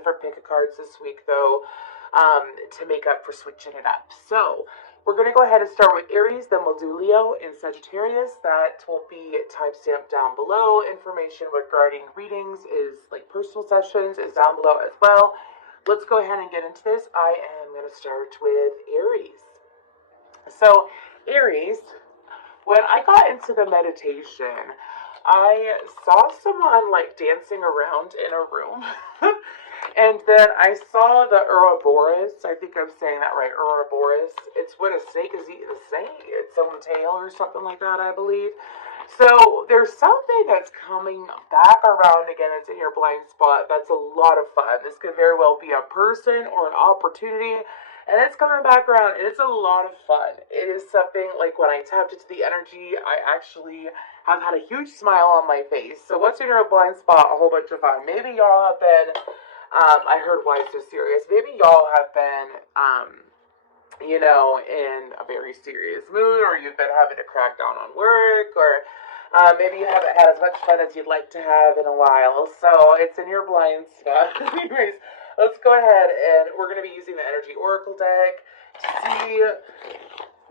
different pick of cards this week, though, to make up for switching it up. So we're going to go ahead and start with Aries, then we'll do Leo and Sagittarius. That will be timestamped down below. Information regarding readings is like personal sessions is down below as well. Let's go ahead and get into this. I am going to start with Aries. So Aries, when I got into the meditation, I saw someone like dancing around in a room. And then I saw the Ouroboros. I think I'm saying that right, Ouroboros. It's what a snake is eating a snake. Its own tail or something like that, I believe. So there's something that's coming back around again. It's in your blind spot. That's a lot of fun. This could very well be a person or an opportunity. And it's coming back around. And it's a lot of fun. It is something like when I tapped into the energy, I actually have had a huge smile on my face. So what's in your blind spot? A whole bunch of fun. Maybe y'all have been... I heard why so serious. Maybe y'all have been, in a very serious mood, or you've been having to crack down on work, or maybe you haven't had as much fun as you'd like to have in a while. So it's in your blind spot. Anyways, let's go ahead and we're going to be using the Energy Oracle deck to see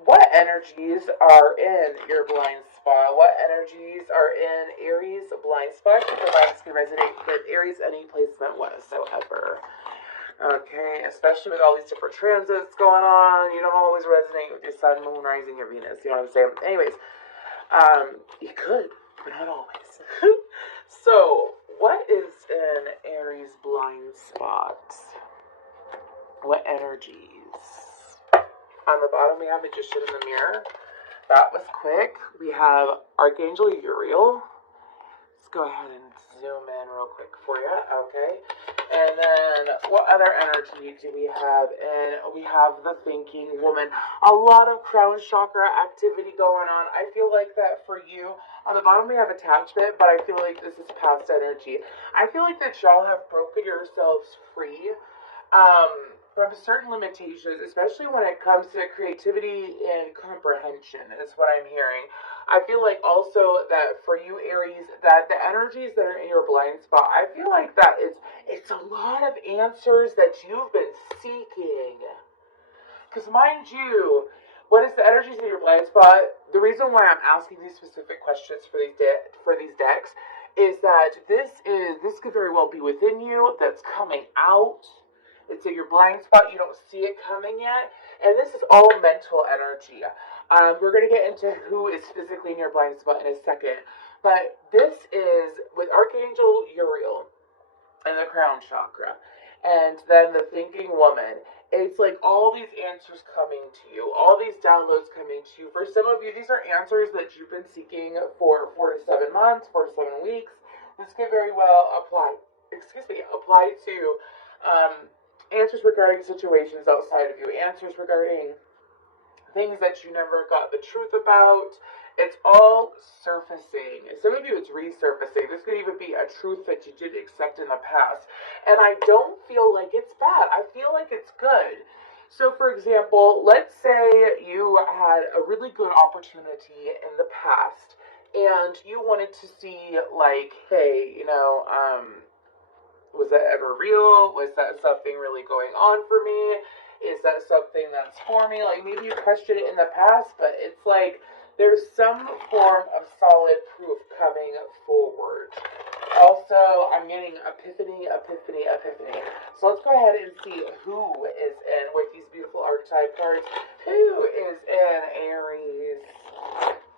what energies are in your blind spot. What energies are in Aries blind spot? Your minds can resonate with Aries any placement whatsoever. Okay, especially with all these different transits going on, you don't always resonate with your sun, moon, rising, or Venus. You know what I'm saying? Anyways, you could, but not always. So, what is in Aries blind spot? What energies? On the bottom, we have Magician in the Mirror. That was quick. We have Archangel Uriel. Let's go ahead and zoom in real quick for you. Okay. And then, what other energy do we have? And we have the Thinking Woman. A lot of crown chakra activity going on. I feel like that for you. On the bottom, we have Attachment, but I feel like this is past energy. I feel like that y'all have broken yourselves free from certain limitations, especially when it comes to creativity and comprehension, is what I'm hearing. I feel like also that for you, Aries, that the energies that are in your blind spot, I feel like that it's a lot of answers that you've been seeking. Because mind you, what is the energies in your blind spot? The reason why I'm asking these specific questions for these decks is that this could very well be within you, that's coming out. It's in your blind spot. You don't see it coming yet. And this is all mental energy. We're going to get into who is physically in your blind spot in a second. But this is with Archangel Uriel and the crown chakra. And then the Thinking Woman. It's like all these answers coming to you. All these downloads coming to you. For some of you, these are answers that you've been seeking for 4 to 7 months, 4 to 7 weeks. This could very well apply to... answers regarding situations outside of you, answers regarding things that you never got the truth about. It's all surfacing. Some of you, it's resurfacing. This could even be a truth that you did accept in the past. And I don't feel like it's bad. I feel like it's good. So, for example, let's say you had a really good opportunity in the past, and you wanted to see, like, hey, was that ever real? Was that something really going on for me? Is that something that's for me? Like, maybe you questioned it in the past, but it's like there's some form of solid proof coming forward. Also, I'm getting epiphany. So let's go ahead and see who is in with these beautiful archetype cards. Who is in Aries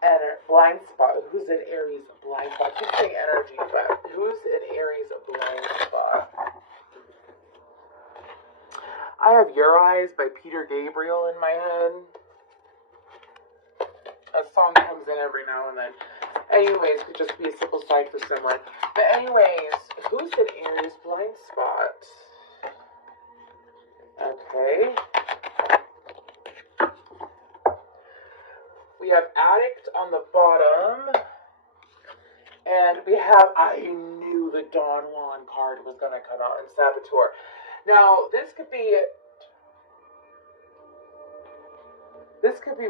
and blind spot? Who's in Aries blind spot? Keep saying energy, but who's in Aries blind spot? I have Your Eyes by Peter Gabriel in my head. A song comes in every now and then. Anyways, could just be a simple sign for someone. But anyways, who's in Aries blind spot? Okay. We have Addict on the bottom. And we have, I knew the Don Juan card was going to come out in Saboteur. Now, this could be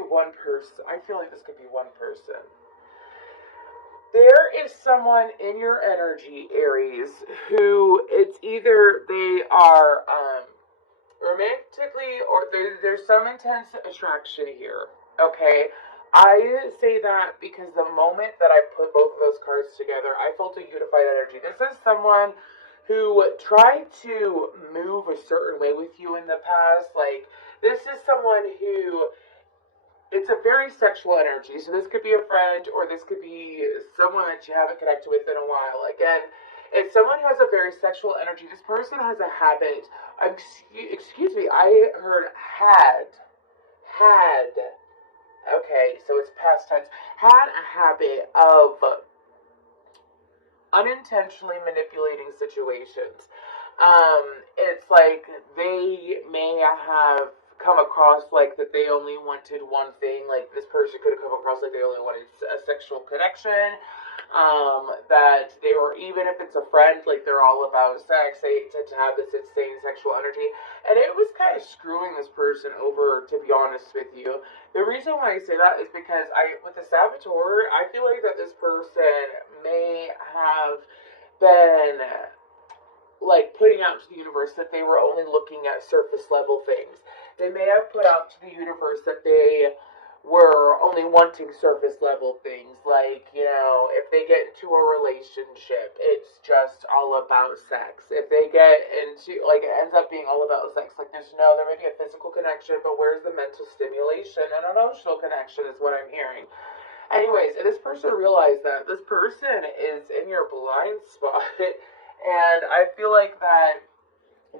one person. I feel like this could be one person. There is someone in your energy, Aries, who it's either they are romantically or there's some intense attraction here. Okay, I say that because the moment that I put both of those cards together, I felt a unified energy. This is someone who tried to move a certain way with you in the past. Like, this is someone who, it's a very sexual energy. So this could be a friend, or this could be someone that you haven't connected with in a while. Again, if someone has a very sexual energy, this person has a habit. Excuse me, I heard had. Okay, so it's past tense. Had a habit of unintentionally manipulating situations. It's like they may have come across like that they only wanted one thing. Like, this person could have come across like they only wanted a sexual connection. That they were, even if it's a friend, like they're all about sex, they tend to have this insane sexual energy. And it was kind of screwing this person over, to be honest with you. The reason why I say that is because with the Saboteur, I feel like that this person may have been like putting out to the universe that they were only looking at surface level things. They may have put out to the universe that they were only wanting surface level things. Like, you know, if they get into a relationship, it's just all about sex. If they get into, like, it ends up being all about sex. Like, there may be a physical connection, but where's the mental stimulation and emotional connection is what I'm hearing. Anyways, this person realized that this person is in your blind spot. And I feel like that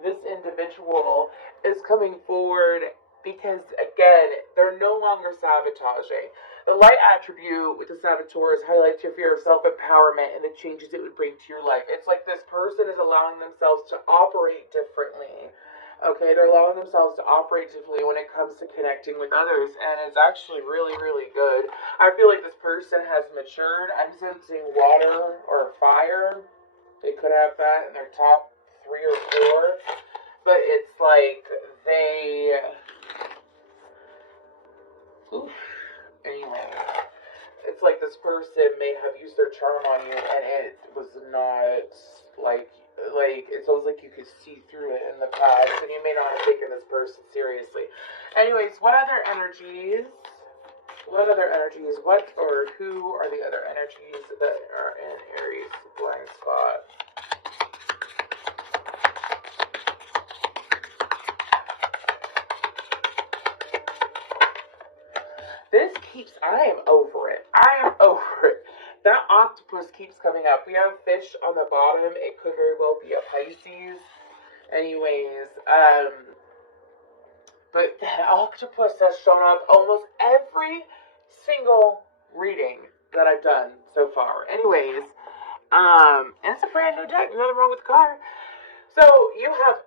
this individual is coming forward because, again, they're no longer sabotaging. The light attribute with the Saboteurs highlights your fear of self-empowerment and the changes it would bring to your life. It's like this person is allowing themselves to operate differently. Okay, they're allowing themselves to operate differently when it comes to connecting with others, and it's actually really, really good. I feel like this person has matured. I'm sensing water or fire. They could have that in their top 3 or 4, but it's like they... Oof. Anyway, it's like this person may have used their charm on you, and it was not like it's almost like you could see through it in the past, and you may not have taken this person seriously. Anyways, what other energies? What or who are the other energies that are in Aries blind spot? I am over it. That octopus keeps coming up. We have fish on the bottom. It could very well be a Pisces. Anyways, but that octopus has shown up almost every single reading that I've done so far. Anyways, and it's a brand new deck. There's nothing wrong with the card. So you have,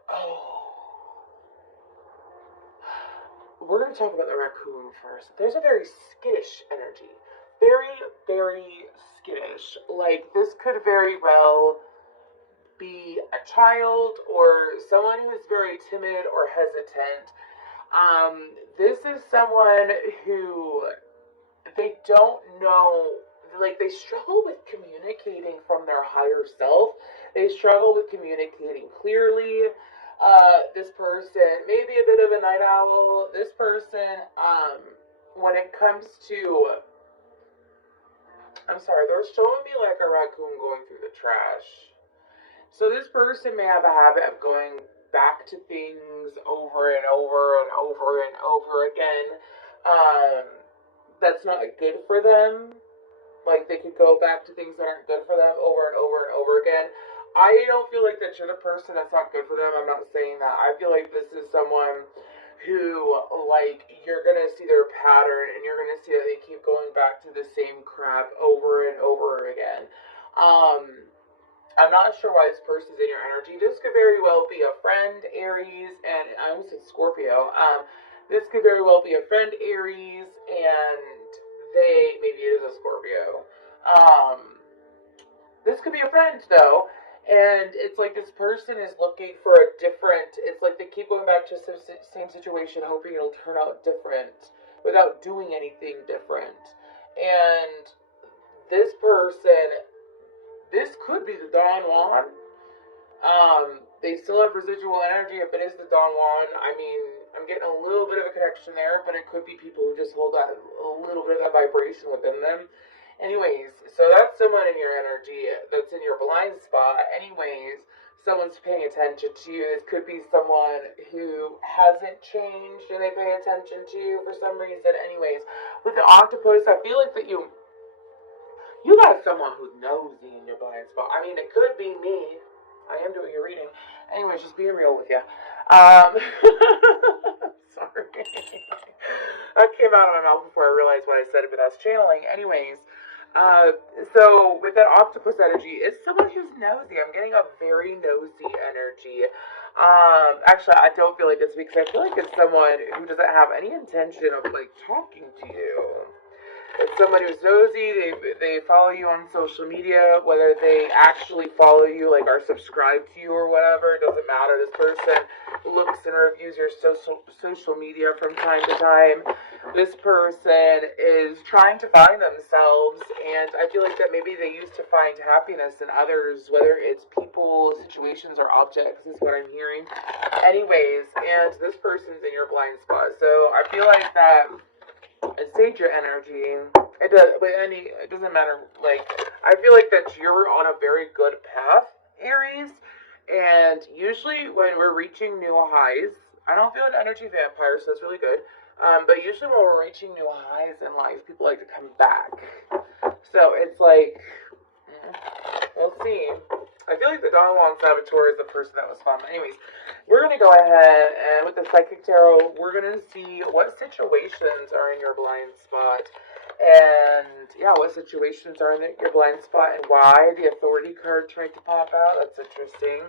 we're going to talk about the raccoon first. There's a very skittish energy. Very, very skittish. Like, this could very well be a child or someone who is very timid or hesitant. This is someone who they don't know, like, they struggle with communicating from their higher self. They struggle with communicating clearly. This person may be a bit of a night owl. This person, when it comes to, I'm sorry, they're showing me like a raccoon going through the trash. So this person may have a habit of going back to things over and over and over and over again. That's not good for them. Like, they could go back to things that aren't good for them over and over and over again. I don't feel like that you're the person that's not good for them. I'm not saying that. I feel like this is someone who, like, you're going to see their pattern, and you're going to see that they keep going back to the same crap over and over again. I'm not sure why this person's in your energy. This could very well be a friend, Aries, and I almost said Scorpio. This could very well be a friend, Aries, and maybe it is a Scorpio. This could be a friend, though. And it's like this person is looking for a different, it's like they keep going back to the same situation, hoping it'll turn out different without doing anything different. And this person, this could be the Don Juan. They still have residual energy if it is the Don Juan. I mean, I'm getting a little bit of a connection there, but it could be people who just hold that a little bit of that vibration within them. Anyways, so that's someone in your energy that's in your blind spot. Anyways, someone's paying attention to you. This could be someone who hasn't changed and they pay attention to you for some reason. Anyways, with the octopus, I feel like that you got someone who's nosy in your blind spot. I mean, it could be me. I am doing your reading. Anyways, just being real with you. Sorry. That came out of my mouth before I realized what I said, but that's channeling. Anyways, so with that octopus energy, it's someone who's nosy. I'm getting a very nosy energy. Actually, I don't feel like this because I feel like it's someone who doesn't have any intention of, like, talking to you. It's somebody who's nosy. They follow you on social media, whether they actually follow you, like, are subscribed to you or whatever. It doesn't matter. This person looks and reviews your social media from time to time. This person is trying to find themselves, and I feel like that maybe they used to find happiness in others, whether it's people, situations, or objects, is what I'm hearing. Anyways, and this person's in your blind spot. So I feel like that. Sage your energy. It does, but it doesn't matter. Like, I feel like that you're on a very good path, Aries. And usually when we're reaching new highs, I don't feel an energy vampire, so that's really good. But usually when we're reaching new highs in life, people like to come back. So it's like, we'll see. I feel like the Don Juan Saboteur is the person that was fun. Anyways, we're going to go ahead and with the Psychic Tarot, we're going to see what situations are in your blind spot. And yeah, what situations are in your blind spot and why. The Authority card tried to pop out. That's interesting.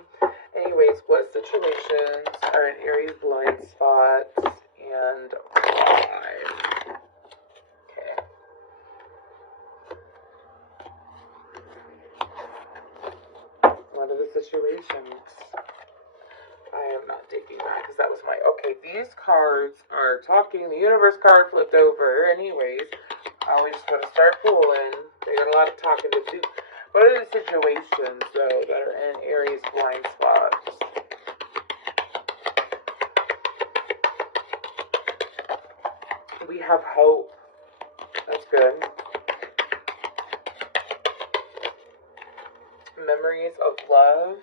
Anyways, what situations are in Aries blind spot and why? Okay. What are the situations? I am not taking that because that was my... Okay, these cards are talking. The Universe card flipped over. Anyways, we just going to start pulling. They got a lot of talking to do. What are the situations, though, that are in Aries blind spots? We have hope. That's good. Memories of love.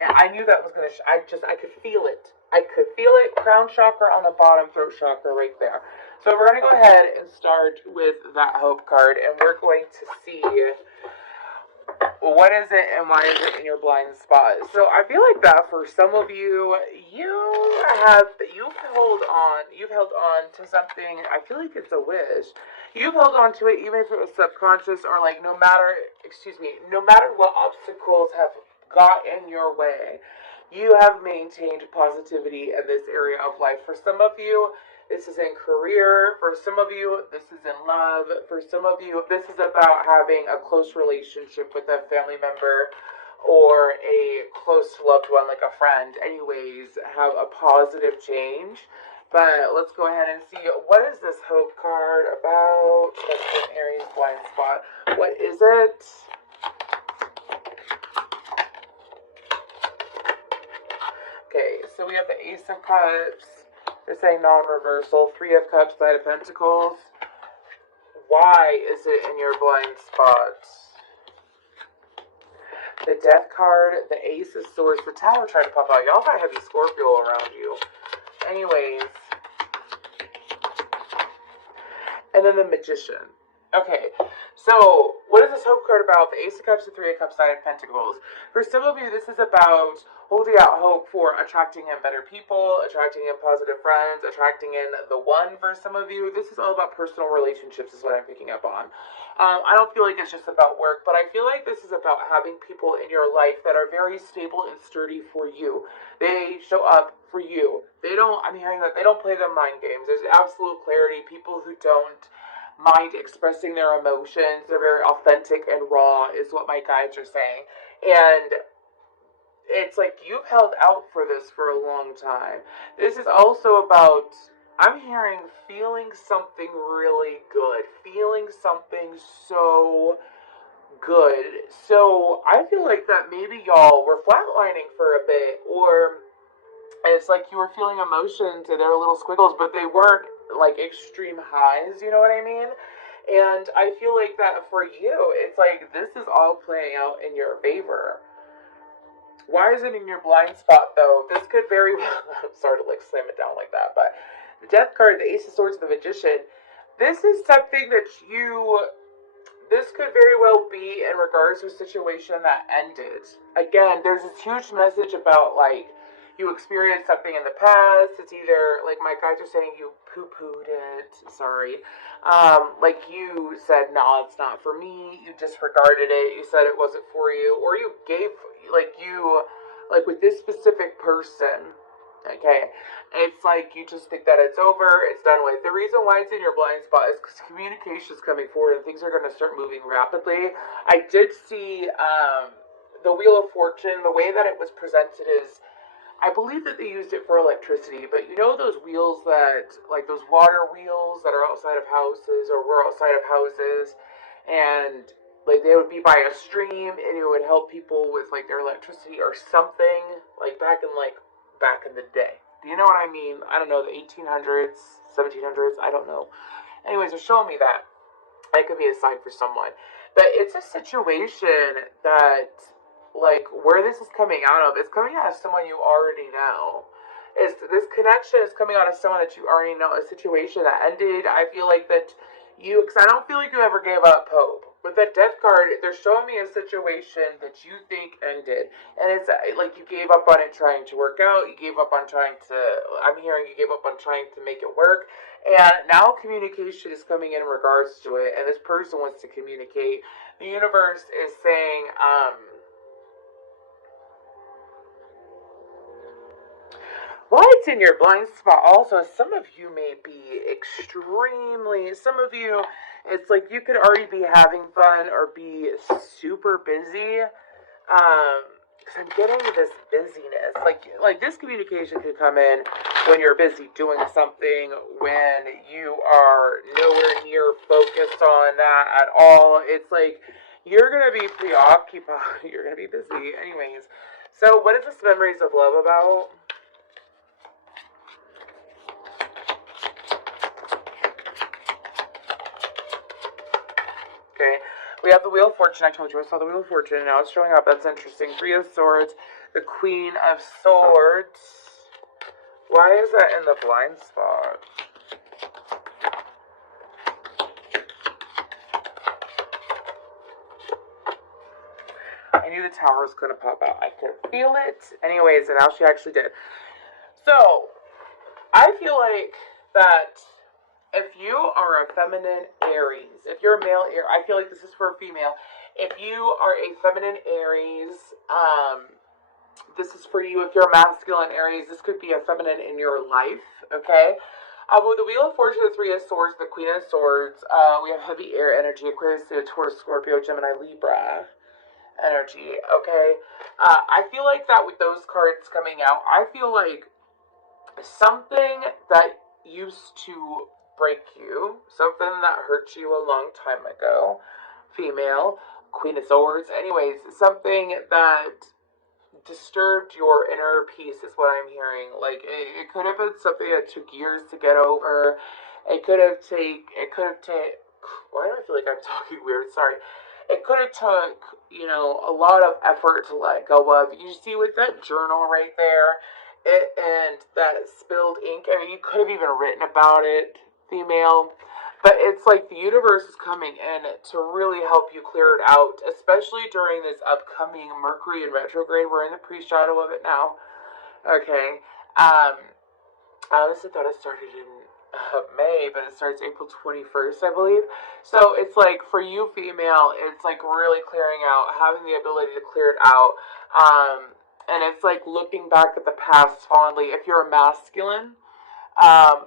And I knew that was going to... I could feel it. I could feel it. Crown chakra on the bottom, throat chakra right there. So we're going to go ahead and start with that hope card. And we're going to see what is it and why is it in your blind spot. So I feel like that for some of you, you've held on to something. I feel like it's a wish. You've held on to it even if it was subconscious or like no matter what obstacles have got in your way, you have maintained positivity in this area of life. For some of you, this is in career. For some of you, this is in love. For some of you, this is about having a close relationship with a family member or a close loved one like a friend. Anyways, have a positive change. But let's go ahead and see, what is this hope card about? That's an Aries blind spot. What is it? Okay, so we have the Ace of Cups. They're saying non-reversal. 3 of Cups, Knight of Pentacles. Why is it in your blind spot? The Death card, the Ace of Swords, the Tower tried to pop out. Y'all got heavy Scorpio around you. Anyways. And then the Magician. Okay, so what is this hope card about? The Ace of Cups, the 3 of Cups, Knight of Pentacles. For some of you, this is about holding out hope for attracting in better people, attracting in positive friends, attracting in the one for some of you. This is all about personal relationships is what I'm picking up on. I don't feel like it's just about work, but I feel like this is about having people in your life that are very stable and sturdy for you. They show up for you. I'm hearing that they don't play their mind games. There's absolute clarity. People who don't mind expressing their emotions, they're very authentic and raw, is what my guides are saying. And it's like you've held out for this for a long time. This is also about I'm hearing feeling something really good, feeling something so good. So I feel like that maybe y'all were flatlining for a bit, or it's like you were feeling emotions and there were little squiggles, but they weren't like extreme highs, you know what I mean? And I feel like that for you, it's like this is all playing out in your favor. Why is it in your blind spot though? This could very well. I'm sorry to like slam it down like that, but the Death card, the Ace of Swords, the Magician. This is something that you. This could very well be in regards to a situation that ended. Again, there's this huge message about like you experienced something in the past. It's either like my guides are saying you poo-pooed it. Sorry, like you said, no, it's not for me. You disregarded it. You said it wasn't for you, or you gave like with this specific person. Okay, it's like you just think that it's over, it's done with. The reason why it's in your blind spot is because communication is coming forward and things are going to start moving rapidly. I did see the Wheel of Fortune. The way that it was presented is, I believe that they used it for electricity, but you know those wheels that, like those water wheels that are outside of houses or were outside of houses, and like they would be by a stream and it would help people with like their electricity or something, like back in the day. Do you know what I mean? I don't know, the 1800s, 1700s, I don't know. Anyways, they're showing me that. That could be a sign for someone. But it's a situation that, like, where this is coming out of, it's coming out of someone you already know. It's, this connection is coming out of someone that you already know, a situation that ended. I feel like that you, because I don't feel like you ever gave up hope. With that Death card, they're showing me a situation that you think ended. And it's like you gave up on it trying to work out. You gave up on trying to, I'm hearing you gave up on trying to make it work. And now communication is coming in regards to it. And this person wants to communicate. The universe is saying, why it's in your blind spot also, some of you may be extremely, some of you, it's like you could already be having fun or be super busy. Because I'm getting this busyness. Like this communication could come in when you're busy doing something, when you are nowhere near focused on that at all. It's like you're gonna be preoccupied. You're gonna be busy, anyways. So, what is this Memories of Love about? Okay, we have the Wheel of Fortune. I told you I saw the Wheel of Fortune, and now it's showing up. That's interesting. Three of Swords, the Queen of Swords. Why is that in the blind spot? I knew the Tower was going to pop out. I could feel it. Anyways, and now she actually did. So, I feel like that if you are a feminine Aries, if you're a male Aries, I feel like this is for a female. If you are a feminine Aries, this is for you. If you're a masculine Aries, this could be a feminine in your life, okay? With the Wheel of Fortune, the Three of Swords, the Queen of Swords, we have heavy air energy, Aquarius, Taurus, Scorpio, Gemini, Libra energy, okay? I feel like that with those cards coming out, I feel like something that used to break you, something that hurt you a long time ago, female, Queen of Swords, anyways, something that disturbed your inner peace is what I'm hearing. Like, it could have been something that took years to get over. It could have why do I feel like I'm talking weird? Sorry. It could have took, a lot of effort to let go of. You see with that journal right there, and that spilled ink, I mean, you could have even written about it, female. But it's like the universe is coming in to really help you clear it out, especially during this upcoming Mercury in retrograde. We're in the pre-shadow of it now. Okay. I honestly thought it started in May, but it starts April 21st, I believe. So it's like for you, female, it's like really clearing out, having the ability to clear it out. And it's like looking back at the past fondly. If you're a masculine,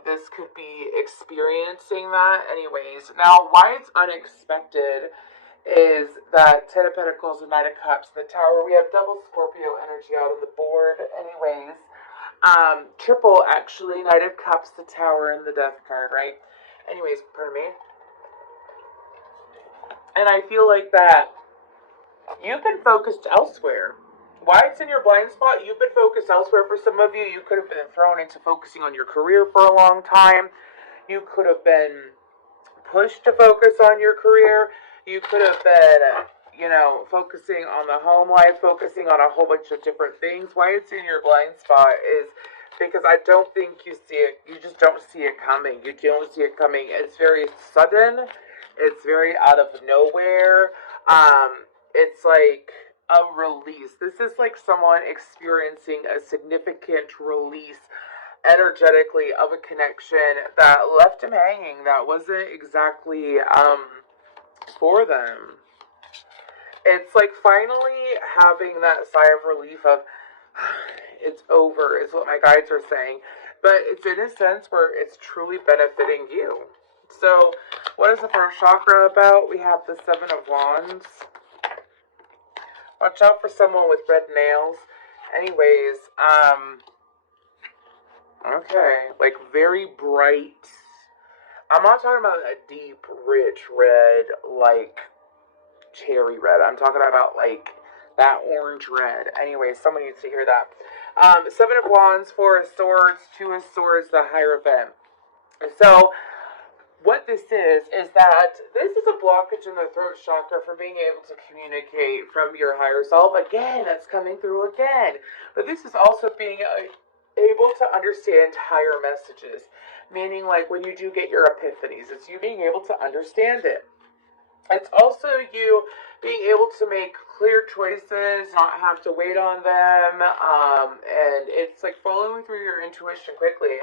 this could be experiencing that. Anyways, now why it's unexpected is that Ten of Pentacles and Knight of Cups, the Tower. We have double Scorpio energy out on the board. Anyways, Triple, actually. Knight of Cups, the Tower, and the Death card, right? Anyways, pardon me. And I feel like that you've been focused elsewhere. Why it's in your blind spot, you've been focused elsewhere. For some of you, you could have been thrown into focusing on your career for a long time. You could have been pushed to focus on your career. You could have been, focusing on the home life, focusing on a whole bunch of different things. Why it's in your blind spot is because I don't think you see it. You just don't see it coming. You don't see it coming. It's very sudden. It's very out of nowhere. It's like a release. This is like someone experiencing a significant release energetically of a connection that left him hanging, that wasn't exactly for them. It's like finally having that sigh of relief of it's over is what my guides are saying, but it's in a sense where it's truly benefiting you. So what is the first chakra about? We have the Seven of Wands. Watch out for someone with red nails. Anyways, okay, like very bright. I'm not talking about a deep, rich red, like cherry red. I'm talking about like that orange red. Anyway, someone needs to hear that. Seven of Wands, Four of Swords, Two of Swords, the Hierophant. So what this is that this is a blockage in the throat chakra for being able to communicate from your higher self. Again, that's coming through again. But this is also being able to understand higher messages. Meaning like when you do get your epiphanies, it's you being able to understand it. It's also you being able to make clear choices, not have to wait on them, and it's like following through your intuition quickly.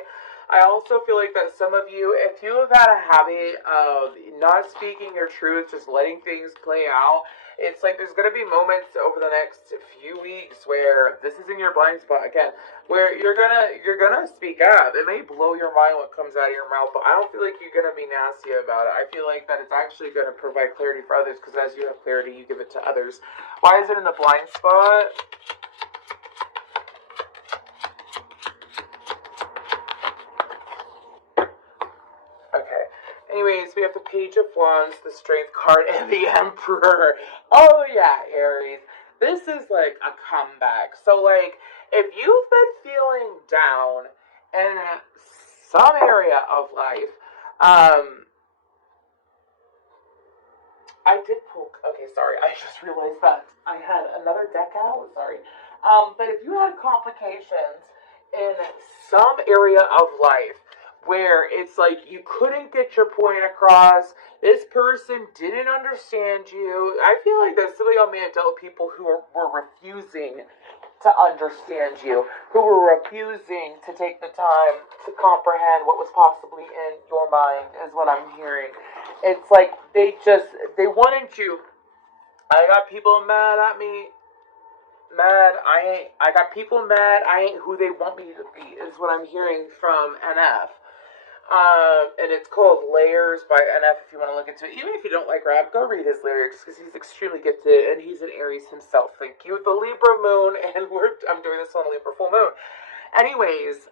I also feel like that some of you, if you have had a habit of not speaking your truth, just letting things play out, it's like there's going to be moments over the next few weeks where this is in your blind spot again, where you're gonna speak up. It may blow your mind what comes out of your mouth, but I don't feel like you're gonna be nasty about it. I feel like that it's actually going to provide clarity for others, because as you have clarity, you give it to others. Why is it in the blind spot? Anyways, we have the Page of Wands, the Strength card, and the Emperor. Oh yeah, Aries. This is like a comeback. So like, if you've been feeling down in some area of life, I did pull, okay, sorry, I just realized that I had another deck out, sorry. But if you had complications in some area of life, where it's like you couldn't get your point across, this person didn't understand you. I feel like that some of y'all may have dealt with people who were refusing to understand you, who were refusing to take the time to comprehend what was possibly in your mind, is what I'm hearing. It's like they wanted you. I got people mad at me. I got people mad. I ain't who they want me to be, is what I'm hearing from NF. And it's called Layers by NF if you want to look into it. Even if you don't like rap, go read his lyrics, because he's extremely gifted, and he's an Aries himself. Thank you. The Libra moon, and I'm doing this on a Libra full moon. Anyways,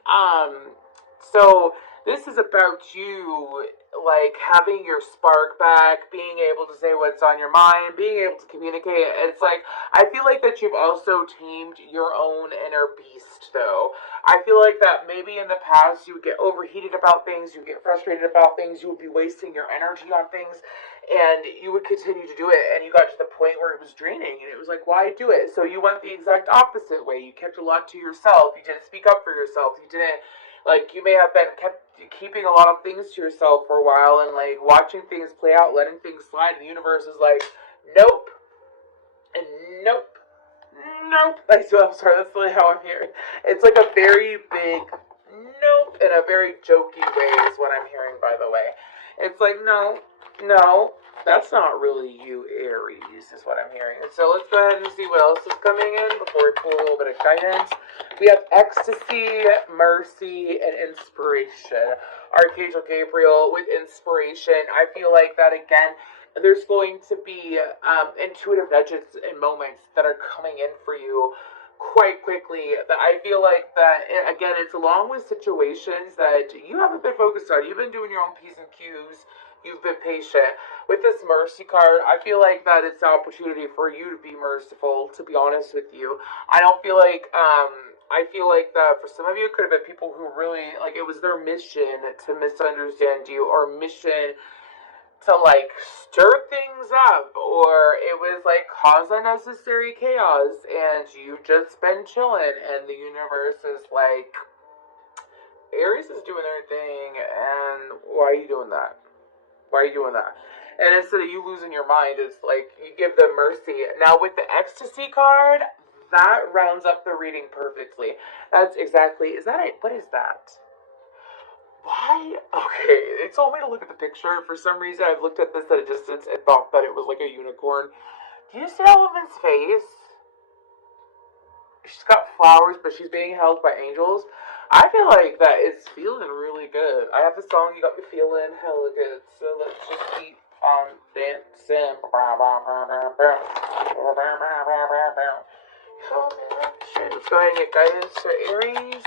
so this is about you, like, having your spark back, being able to say what's on your mind, being able to communicate. It's like, I feel like that you've also tamed your own inner beast, though. I feel like that maybe in the past you would get overheated about things, you would get frustrated about things, you would be wasting your energy on things, and you would continue to do it, and you got to the point where it was draining, and it was like, why do it? So you went the exact opposite way. You kept a lot to yourself. You didn't speak up for yourself. You didn't, like, you may have been keeping a lot of things to yourself for a while, and like watching things play out, letting things slide, and the universe is like, nope, and nope, nope. I'm sorry, that's really how I'm hearing. It's like a very big nope in a very jokey way is what I'm hearing, by the way. It's like, no, that's not really you, Aries, is what I'm hearing. And so let's go ahead and see what else is coming in before we pull a little bit of guidance. We have Ecstasy, Mercy, and Inspiration. Archangel Gabriel with Inspiration. I feel like that, again, there's going to be intuitive nudges and moments that are coming in for you quite quickly. That I feel like that, again, it's along with situations that you haven't been focused on. You've been doing your own P's and Q's. You've been patient. With this mercy card, I feel like that it's an opportunity for you to be merciful, to be honest with you. I don't feel like, I feel like that for some of you, it could have been people who really, like, it was their mission to misunderstand you, or mission to, like, stir things up, or it was like cause unnecessary chaos, and you've just been chilling, and the universe is like, Aries is doing their thing, and why are you doing that? Why are you doing that? And instead of you losing your mind, it's like you give them mercy. Now with the ecstasy card, that rounds up the reading perfectly. That's exactly, is that it? What is that? Why? Okay, it told me to look at the picture. For some reason, I've looked at this at a distance and thought that it was like a unicorn. Do you see that woman's face? She's got flowers, but she's being held by angels. I feel like that it's feeling really good. I have a song, You Got Me Feeling Hella Good. So let's just keep on dancing. Let's go ahead and get guidance for Aries.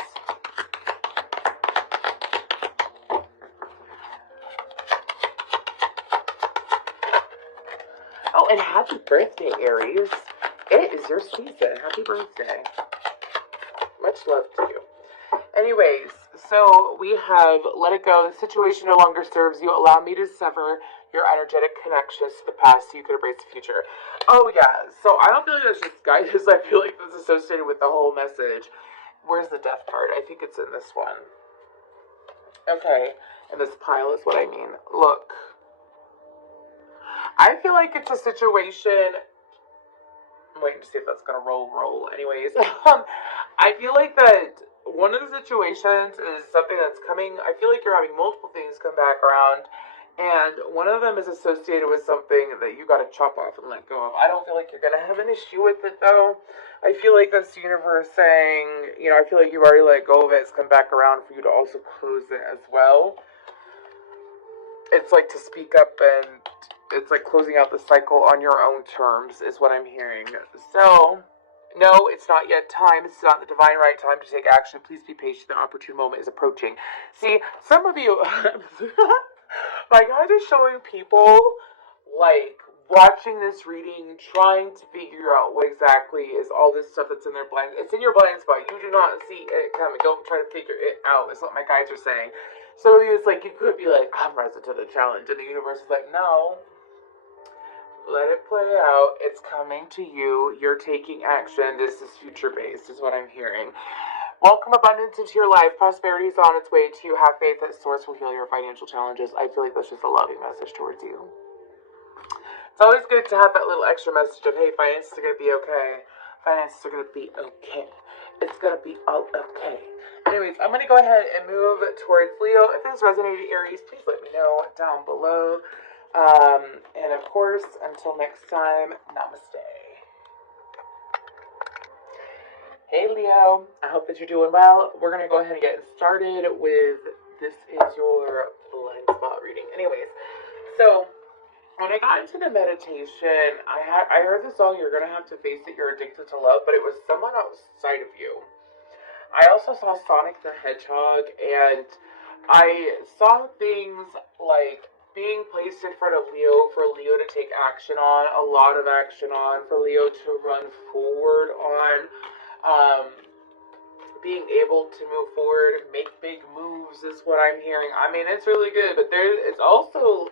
Oh, and happy birthday, Aries. It is your season. Happy birthday. Much love to you. Anyways, so we have let it go. The situation no longer serves you. Allow me to sever your energetic connections to the past so you can embrace the future. Oh, yeah. So I don't feel like that's just guidance. I feel like that's associated with the whole message. Where's the death card? I think it's in this one. Okay. And this pile is what I mean. Look. I feel like it's a situation. I'm waiting to see if that's gonna roll. Anyways, I feel like that one of the situations is something that's coming. I feel like you're having multiple things come back around, and one of them is associated with something that you gotta chop off and let go of. I don't feel like you're gonna have an issue with it though. I feel like that's the universe saying, I feel like you've already let go of it. It's come back around for you to also close it as well. It's like to speak up, and it's like closing out the cycle on your own terms is what I'm hearing. So, no, it's not yet time. It's not the divine right time to take action. Please be patient. The opportune moment is approaching. See, some of you, my guys are showing people, like, watching this reading, trying to figure out what exactly is all this stuff that's in their blind. It's in your blind spot. You do not see it coming. Don't try to figure it out. Is what my guides are saying. Some of you, it's like, you could be like, I'm rising to the challenge, and the universe is like, no. Let it play out. It's coming to you. You're taking action. This is future-based, is what I'm hearing. Welcome abundance into your life. Prosperity is on its way to you. Have faith that Source will heal your financial challenges. I feel like that's just a loving message towards you. It's always good to have that little extra message of, hey, finances are going to be okay. Finances are going to be okay. It's going to be all okay. Anyways, I'm going to go ahead and move towards Leo. If this resonated, Aries, please let me know down below. And of course, until next time, namaste. Hey Leo, I hope that you're doing well. We're going to go ahead and get started with, this is your blind spot reading. Anyways, so when I got into the meditation, I heard the song, You're Going to Have to Face It, You're Addicted to Love, but it was someone outside of you. I also saw Sonic the Hedgehog, and I saw things like being placed in front of Leo for Leo to take action on, a lot of action on, for Leo to run forward on, being able to move forward, make big moves is what I'm hearing. I mean, it's really good, but it's also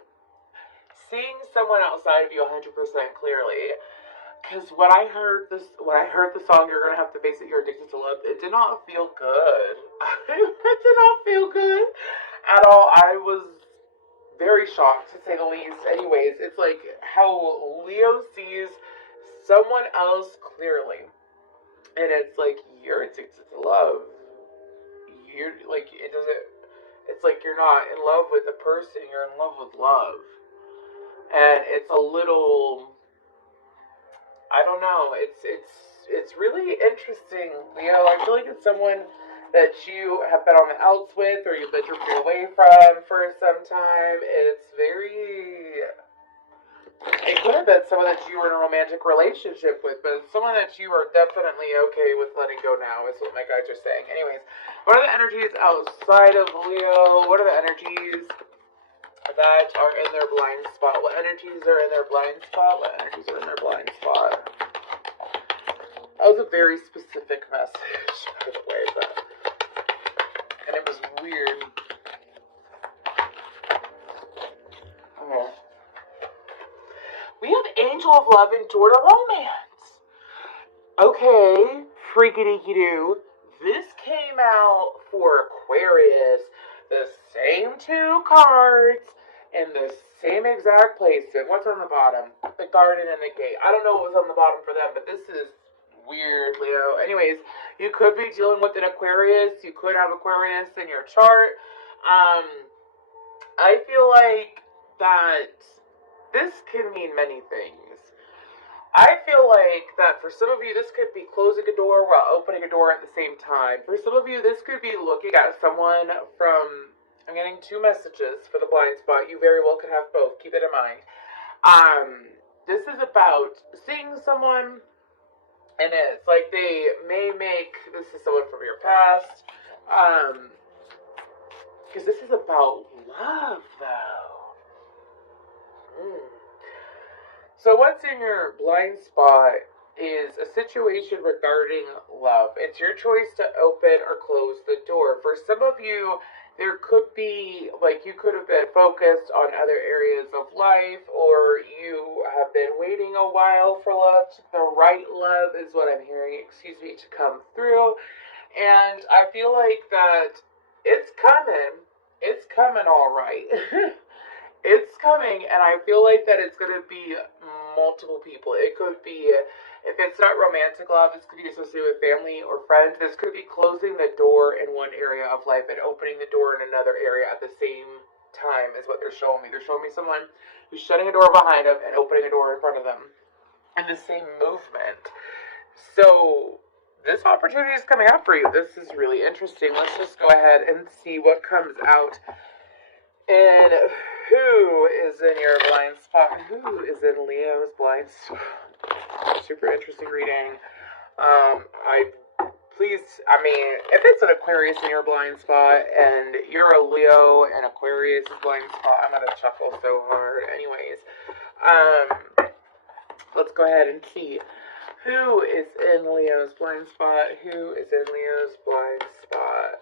seeing someone outside of you 100% clearly. Because when I heard the song, You're Gonna Have to Face It, You're Addicted to Love, it did not feel good. It did not feel good at all. I was very shocked, to say the least. Anyways, it's like how Leo sees someone else clearly. And it's like, you're addicted to love. You're like, it's like you're not in love with the person, you're in love with love. And it's a little, I don't know. It's really interesting, Leo. I feel like it's someone that you have been on the outs with, or you've been drifting away from for some time. It's very It could have been someone that you were in a romantic relationship with, but someone that you are definitely okay with letting go now is what my guides are saying. Anyways, what are the energies outside of Leo? What are the energies that are in their blind spot? What energies are in their blind spot? What energies are in their blind spot? That was a very specific message, by the way, and it was weird. Okay. We have Angel of Love and Door to Romance. Okay, freaky-deaky-doo. This came out for Aquarius. The same two cards in the same exact placement. What's on the bottom? The garden and the gate. I don't know what was on the bottom for them, but this is weird, Leo. Anyways, you could be dealing with an Aquarius. You could have Aquarius in your chart. I feel like that this can mean many things. I feel like that for some of you, this could be closing a door while opening a door at the same time. For some of you, this could be looking at someone from, I'm getting two messages for the blind spot. You very well could have both. Keep it in mind. This is about seeing someone, and it's like they may make, this is someone from your past, because this is about love, though. So what's in your blind spot is a situation regarding love. It's your choice to open or close the door. For some of you, there could be, like, you could have been focused on other areas of life, or you have been waiting a while for love. The right love is what I'm hearing, to come through. And I feel like that it's coming. It's coming all right. It's coming, and I feel like that it's going to be multiple people. It could be, if it's not romantic love, this could be associated with family or friends. This could be closing the door in one area of life and opening the door in another area at the same time is what they're showing me. They're showing me someone who's shutting a door behind them and opening a door in front of them in the same movement. So this opportunity is coming up for you. This is really interesting. Let's just go ahead and see what comes out. And who is in your blind spot? Who is in Leo's blind spot? Super interesting reading. If it's an Aquarius in your blind spot and you're a Leo and Aquarius is blind spot, I'm gonna chuckle so hard. Anyways, let's go ahead and see who is in Leo's blind spot. Who is in Leo's blind spot?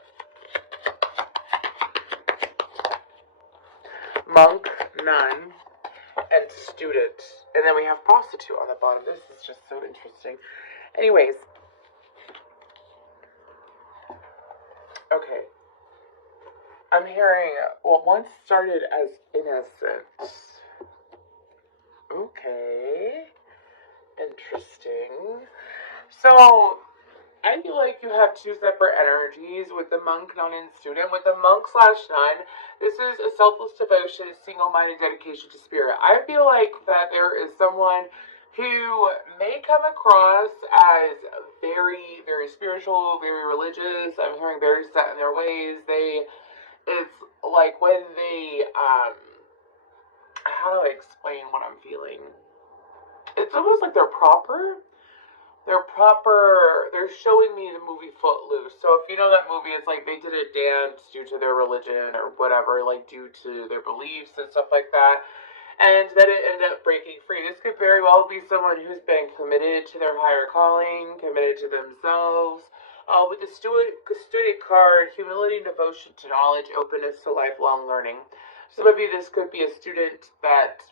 Monk, nun, and student. And then we have prostitute on the bottom. This is just so interesting. Anyways. Okay. I'm hearing, well, one started as innocent. Okay. Interesting. So, I feel like you have two separate energies with the monk, nun, and student. With the monk/nun, this is a selfless devotion, a single-minded dedication to spirit. I feel like that there is someone who may come across as very, very spiritual, very religious. I'm hearing very set in their ways. It's like when they, how do I explain what I'm feeling? It's almost like they're proper. They're showing me the movie Footloose. So if you know that movie, it's like they did a dance due to their religion or whatever, like due to their beliefs and stuff like that. And then it ended up breaking free. This could very well be someone who's been committed to their higher calling, committed to themselves. With the student card, humility and devotion to knowledge, openness to lifelong learning. Some of you, this could be a student that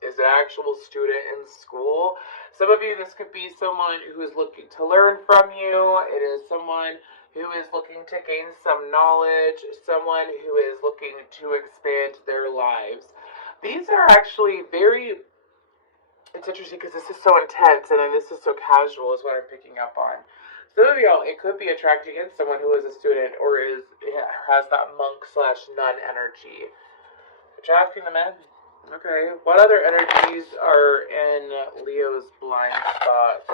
is an actual student in school. Some of you, this could be someone who is looking to learn from you. It is someone who is looking to gain some knowledge, someone who is looking to expand their lives. These are actually very, it's interesting because this is so intense and then this is so casual is what I'm picking up on. Some of y'all, it could be attracting in someone who is a student or has that monk/nun energy. Attracting the men. Okay, what other energies are in Leo's blind spot?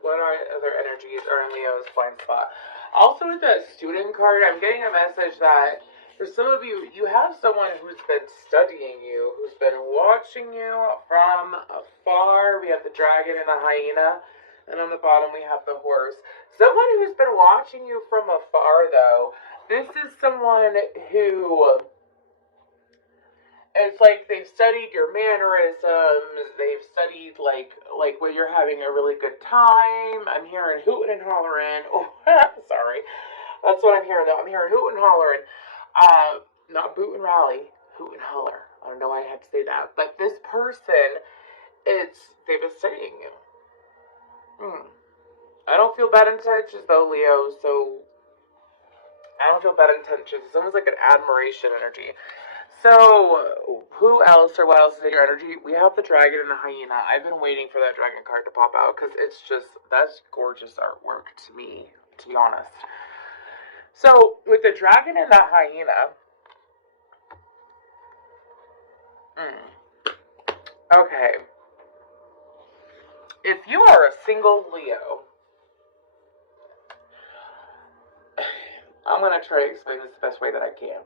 What other energies are in Leo's blind spot? Also with the student card, I'm getting a message that For some of you, you have someone who's been studying you, who's been watching you from afar. We have the dragon and the hyena, and on the bottom we have the horse. Someone who's been watching you from afar, though. This is someone who, it's like they've studied your mannerisms. They've studied like when you're having a really good time. I'm hearing hooting and hollering. Oh, sorry. That's what I'm hearing, though. I'm hearing hoot and hollering. Not boot and rally, hoot and holler. I don't know why I had to say that. But this person, they've been studying you. I don't feel bad intentions, though, Leo, so I don't feel bad intentions. It's almost like an admiration energy. So, who else or what else is in your energy? We have the dragon and the hyena. I've been waiting for that dragon card to pop out because it's just, that's gorgeous artwork to me, to be honest. So, with the dragon and the hyena, okay, if you are a single Leo, I'm going to try to explain this the best way that I can.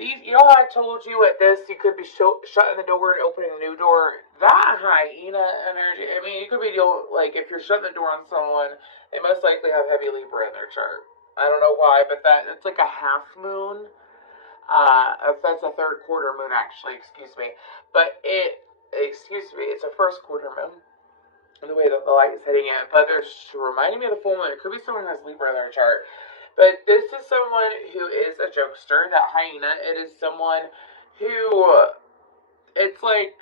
You know how I told you at this, you could be shutting the door and opening a new door? That hyena energy, I mean, you could be, like, if you're shutting the door on someone, they most likely have heavy Libra in their chart. I don't know why, but it's like a half moon. That's a third quarter moon, actually, excuse me. But it's a first quarter moon. The way that the light is hitting it. But they're reminding me of the full moon. It could be someone who has Libra in their chart. But this is someone who is a jokester, that hyena. It is someone who, it's like,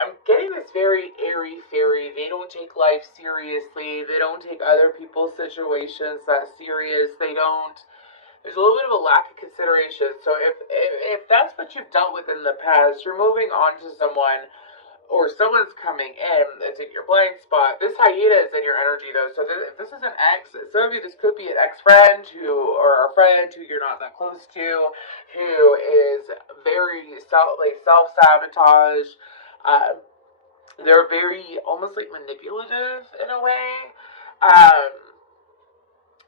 I'm getting this very airy-fairy. They don't take life seriously. They don't take other people's situations that serious. They don't. There's a little bit of a lack of consideration. So if that's what you've dealt with in the past, you're moving on to someone, or someone's coming in that's in your blind spot. This hyena is in your energy, though. So if this is an ex, some of you, this could be an ex-friend or a friend who you're not that close to, who is very self-sabotage. They're very, almost like manipulative in a way.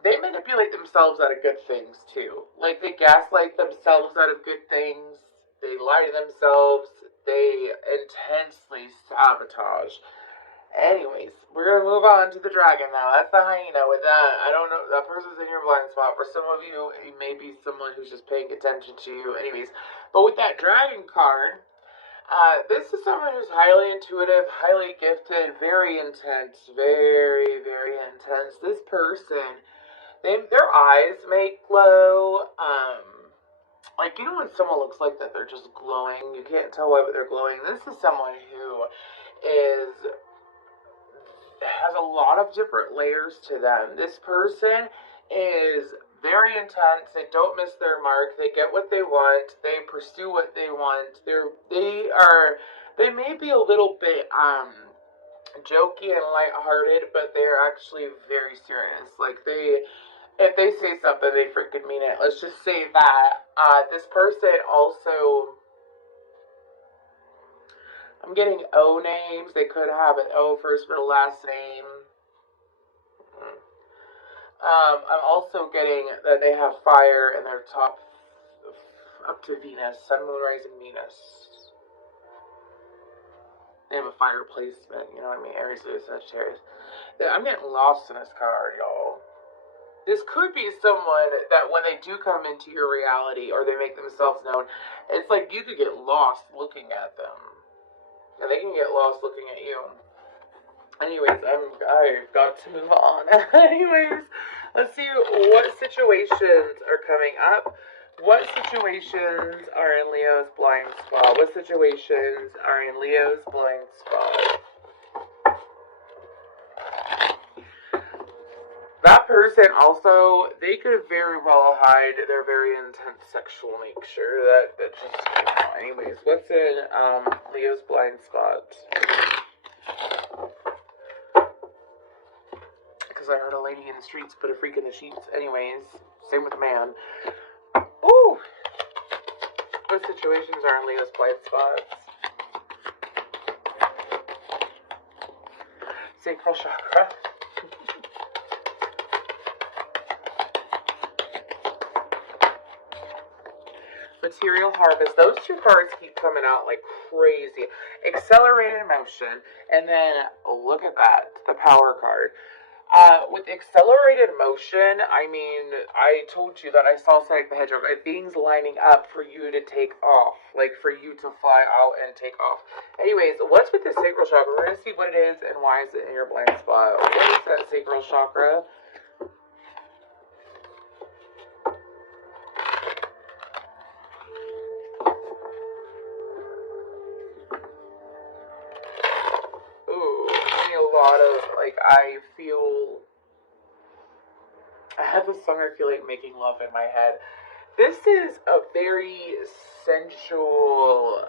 They manipulate themselves out of good things, too. Like, they gaslight themselves out of good things. They lie to themselves. They intensely sabotage. Anyways, we're going to move on to the dragon now. That's the hyena. With that, I don't know. That person's in your blind spot. For some of you, it may be someone who's just paying attention to you. Anyways, but with that dragon card, this is someone who's highly intuitive, highly gifted, very intense, very, very intense. This person, their eyes may glow, like, you know when someone looks like that, they're just glowing, you can't tell why, but they're glowing. This is someone who has a lot of different layers to them. This person is very intense. They don't miss their mark. They get what they want. They pursue what they want. They may be a little bit jokey and lighthearted, but they're actually very serious. Like, if they say something, they freaking mean it. Let's just say that. This person also, I'm getting O names. They could have an O first, middle, last name. I'm also getting that they have fire in their top up to Venus, Sun, Moon, Rising, Venus. They have a fire placement, you know what I mean? Aries, Leo, Sagittarius. I'm getting lost in this card, y'all. This could be someone that when they do come into your reality or they make themselves known, it's like you could get lost looking at them. And they can get lost looking at you. Anyways, I've got to move on. Anyways, let's see what situations are coming up. What situations are in Leo's blind spot? What situations are in Leo's blind spot? That person also, they could very well hide their very intense sexual nature. That just, you know. Anyways, what's in Leo's blind spot? Because I heard a lady in the streets put a freak in the sheets. Anyways, same with man. Ooh! What situations are in Leo's blind spots? Sacral chakra. Material harvest. Those two cards keep coming out like crazy. Accelerated motion. And then, look at that. The power card. With accelerated motion, I mean, I told you that I saw Sonic the Hedgehog. Things lining up for you to take off. Like, for you to fly out and take off. Anyways, what's with the sacral chakra? We're going to see what it is and why is it in your blind spot. What is that sacral chakra? I have this song I feel like making love in my head. This is a very sensual,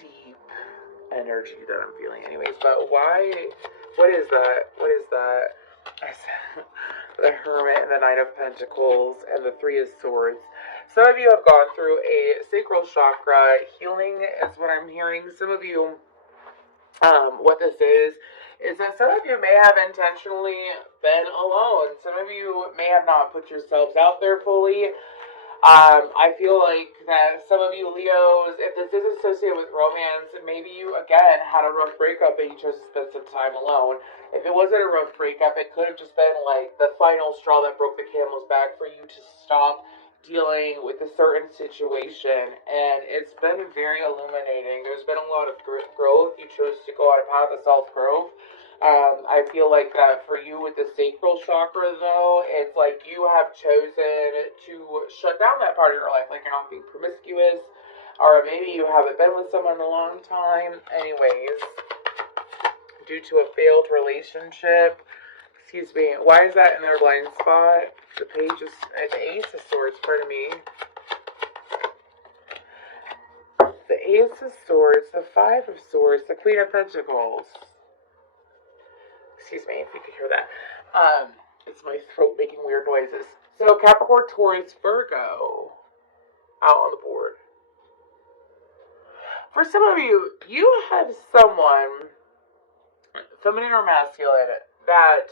deep energy that I'm feeling anyways, but why, what is that? What is that? The Hermit and the Knight of Pentacles and the Three of Swords. Some of you have gone through a sacral chakra healing is what I'm hearing. Some of you, what this is that some of you may have intentionally been alone. Some of you may have not put yourselves out there fully. I feel like that some of you Leos, if this is associated with romance, maybe you, again, had a rough breakup and you chose to spend some time alone. If it wasn't a rough breakup, it could have just been like the final straw that broke the camel's back for you to stop dealing with a certain situation, and it's been very illuminating. There's been a lot of growth. You chose to go on a path of self-growth. I feel like that for you with the sacral chakra, though, it's like you have chosen to shut down that part of your life, like you're not being promiscuous, or maybe you haven't been with someone in a long time. Anyways, due to a failed relationship. Excuse me, why is that in their blind spot? The page is, the Ace of Swords, pardon me. The Ace of Swords, the Five of Swords, the Queen of Pentacles. Excuse me if you could hear that. It's my throat making weird noises. So Capricorn, Taurus, Virgo, out on the board. For some of you, you have someone, feminine or masculine, that,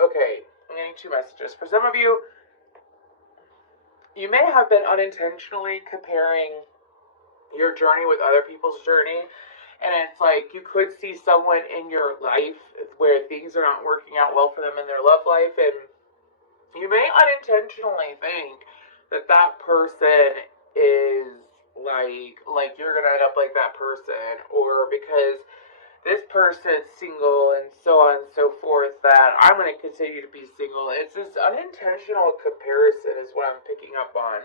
okay, I'm getting two messages. For some of you, you may have been unintentionally comparing your journey with other people's journey. And it's like you could see someone in your life where things are not working out well for them in their love life. And you may unintentionally think that that person is like you're going to end up like that person. Or because this person's single and so on and so forth, that I'm going to continue to be single. It's this unintentional comparison is what I'm picking up on.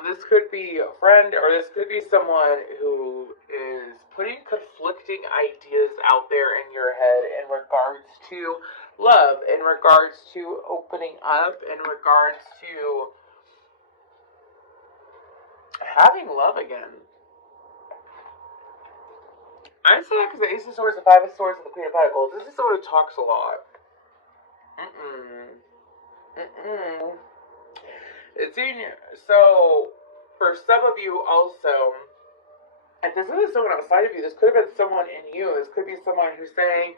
This could be a friend, or this could be someone who is putting conflicting ideas out there in your head in regards to love, in regards to opening up, in regards to having love again. I say that because the Ace of Swords, the Five of Swords, and the Queen of Pentacles. This is someone who talks a lot. It's in you. So, for some of you also, if this isn't someone outside of you, this could have been someone in you. This could be someone who's saying,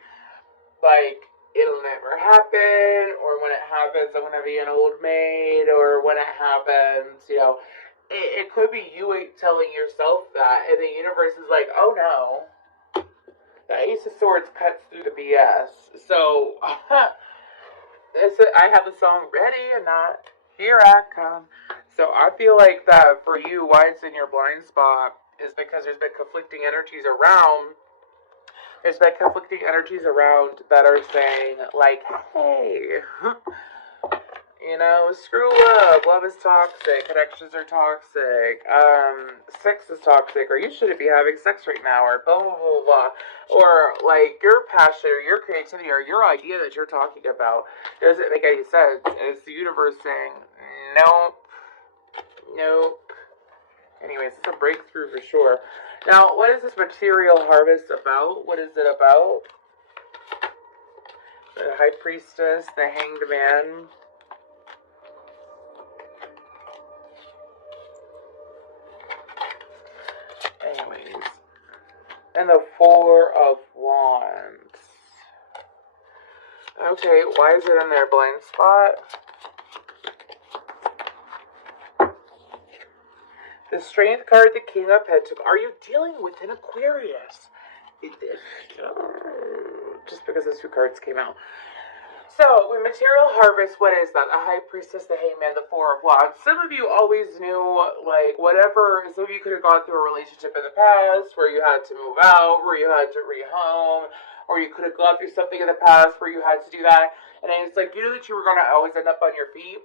like, it'll never happen, or when it happens, I'm going to be an old maid, or when it happens, you know, it could be you telling yourself that, and the universe is like, oh no. The Ace of Swords cuts through the BS. So, I have the song ready and not here I come. So I feel like that for you, why it's in your blind spot is because there's been conflicting energies around. There's been conflicting energies around that are saying, like, hey, you know, screw love. Love is toxic. Connections are toxic. Sex is toxic. Or you shouldn't be having sex right now. Or blah, blah, blah, blah. Or, like, your passion or your creativity or your idea that you're talking about doesn't make any sense. And it's the universe saying, nope. Nope. Anyways, it's a breakthrough for sure. Now, what is this material harvest about? What is it about? The High Priestess, the Hanged Man. Anyways. And the Four of Wands. Okay, why is it in their blind spot? The Strength card, the King of Pentacles. Are you dealing with an Aquarius? Just because those two cards came out. So, with Material Harvest, what is that? The High Priestess, the Hangman, the Four of Wands. Some of you always knew, like, whatever. Some of you could have gone through a relationship in the past where you had to move out, where you had to rehome, or you could have gone through something in the past where you had to do that. And it's like, you knew that you were going to always end up on your feet.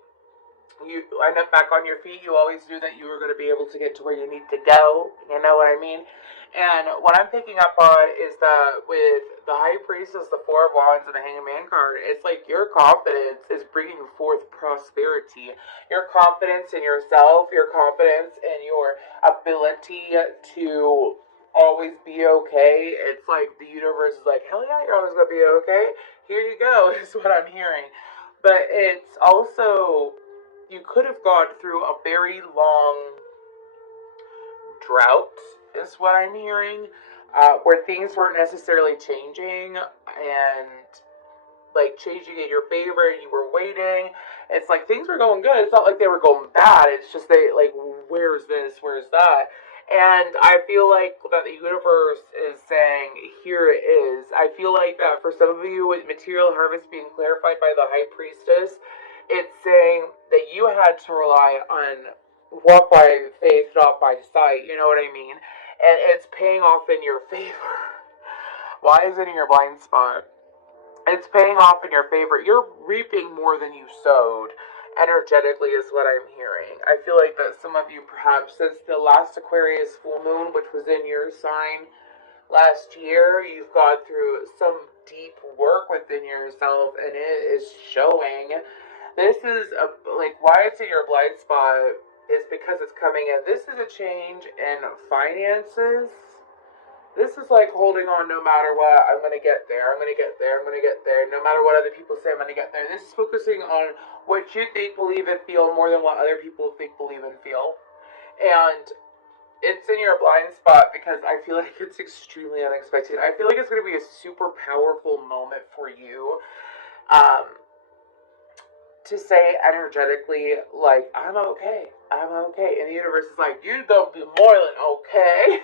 You end up back on your feet. You always knew that you were going to be able to get to where you need to go. You know what I mean? And what I'm picking up on is that with the High Priestess, the Four of Wands, and the Hangman card, it's like your confidence is bringing forth prosperity. Your confidence in yourself, your confidence in your ability to always be okay. It's like the universe is like, hell yeah, you're always going to be okay. Here you go, is what I'm hearing. But it's also, you could have gone through a very long drought, is what I'm hearing, where things weren't necessarily changing and like changing in your favor. You were waiting. It's like things were going good. It's not like they were going bad. It's just they like, where's this? Where's that? And I feel like that the universe is saying, here it is. I feel like that for some of you, with Material Harvest being clarified by the High Priestess, it's saying that you had to rely on walk by faith, not by sight. You know what I mean? And it's paying off in your favor. Why is it in your blind spot? It's paying off in your favor. You're reaping more than you sowed. Energetically is what I'm hearing. I feel like that some of you, perhaps since the last Aquarius full moon, which was in your sign last year, you've gone through some deep work within yourself, and it is showing. This is like why it's in your blind spot is because it's coming in. This is a change in finances. This is like holding on no matter what. I'm going to get there. I'm going to get there. I'm going to get there. No matter what other people say, I'm going to get there. This is focusing on what you think, believe, and feel more than what other people think, believe, and feel. And it's in your blind spot because I feel like it's extremely unexpected. I feel like it's going to be a super powerful moment for you. To say energetically, like, I'm okay. I'm okay. And the universe is like, you're going to be more than okay.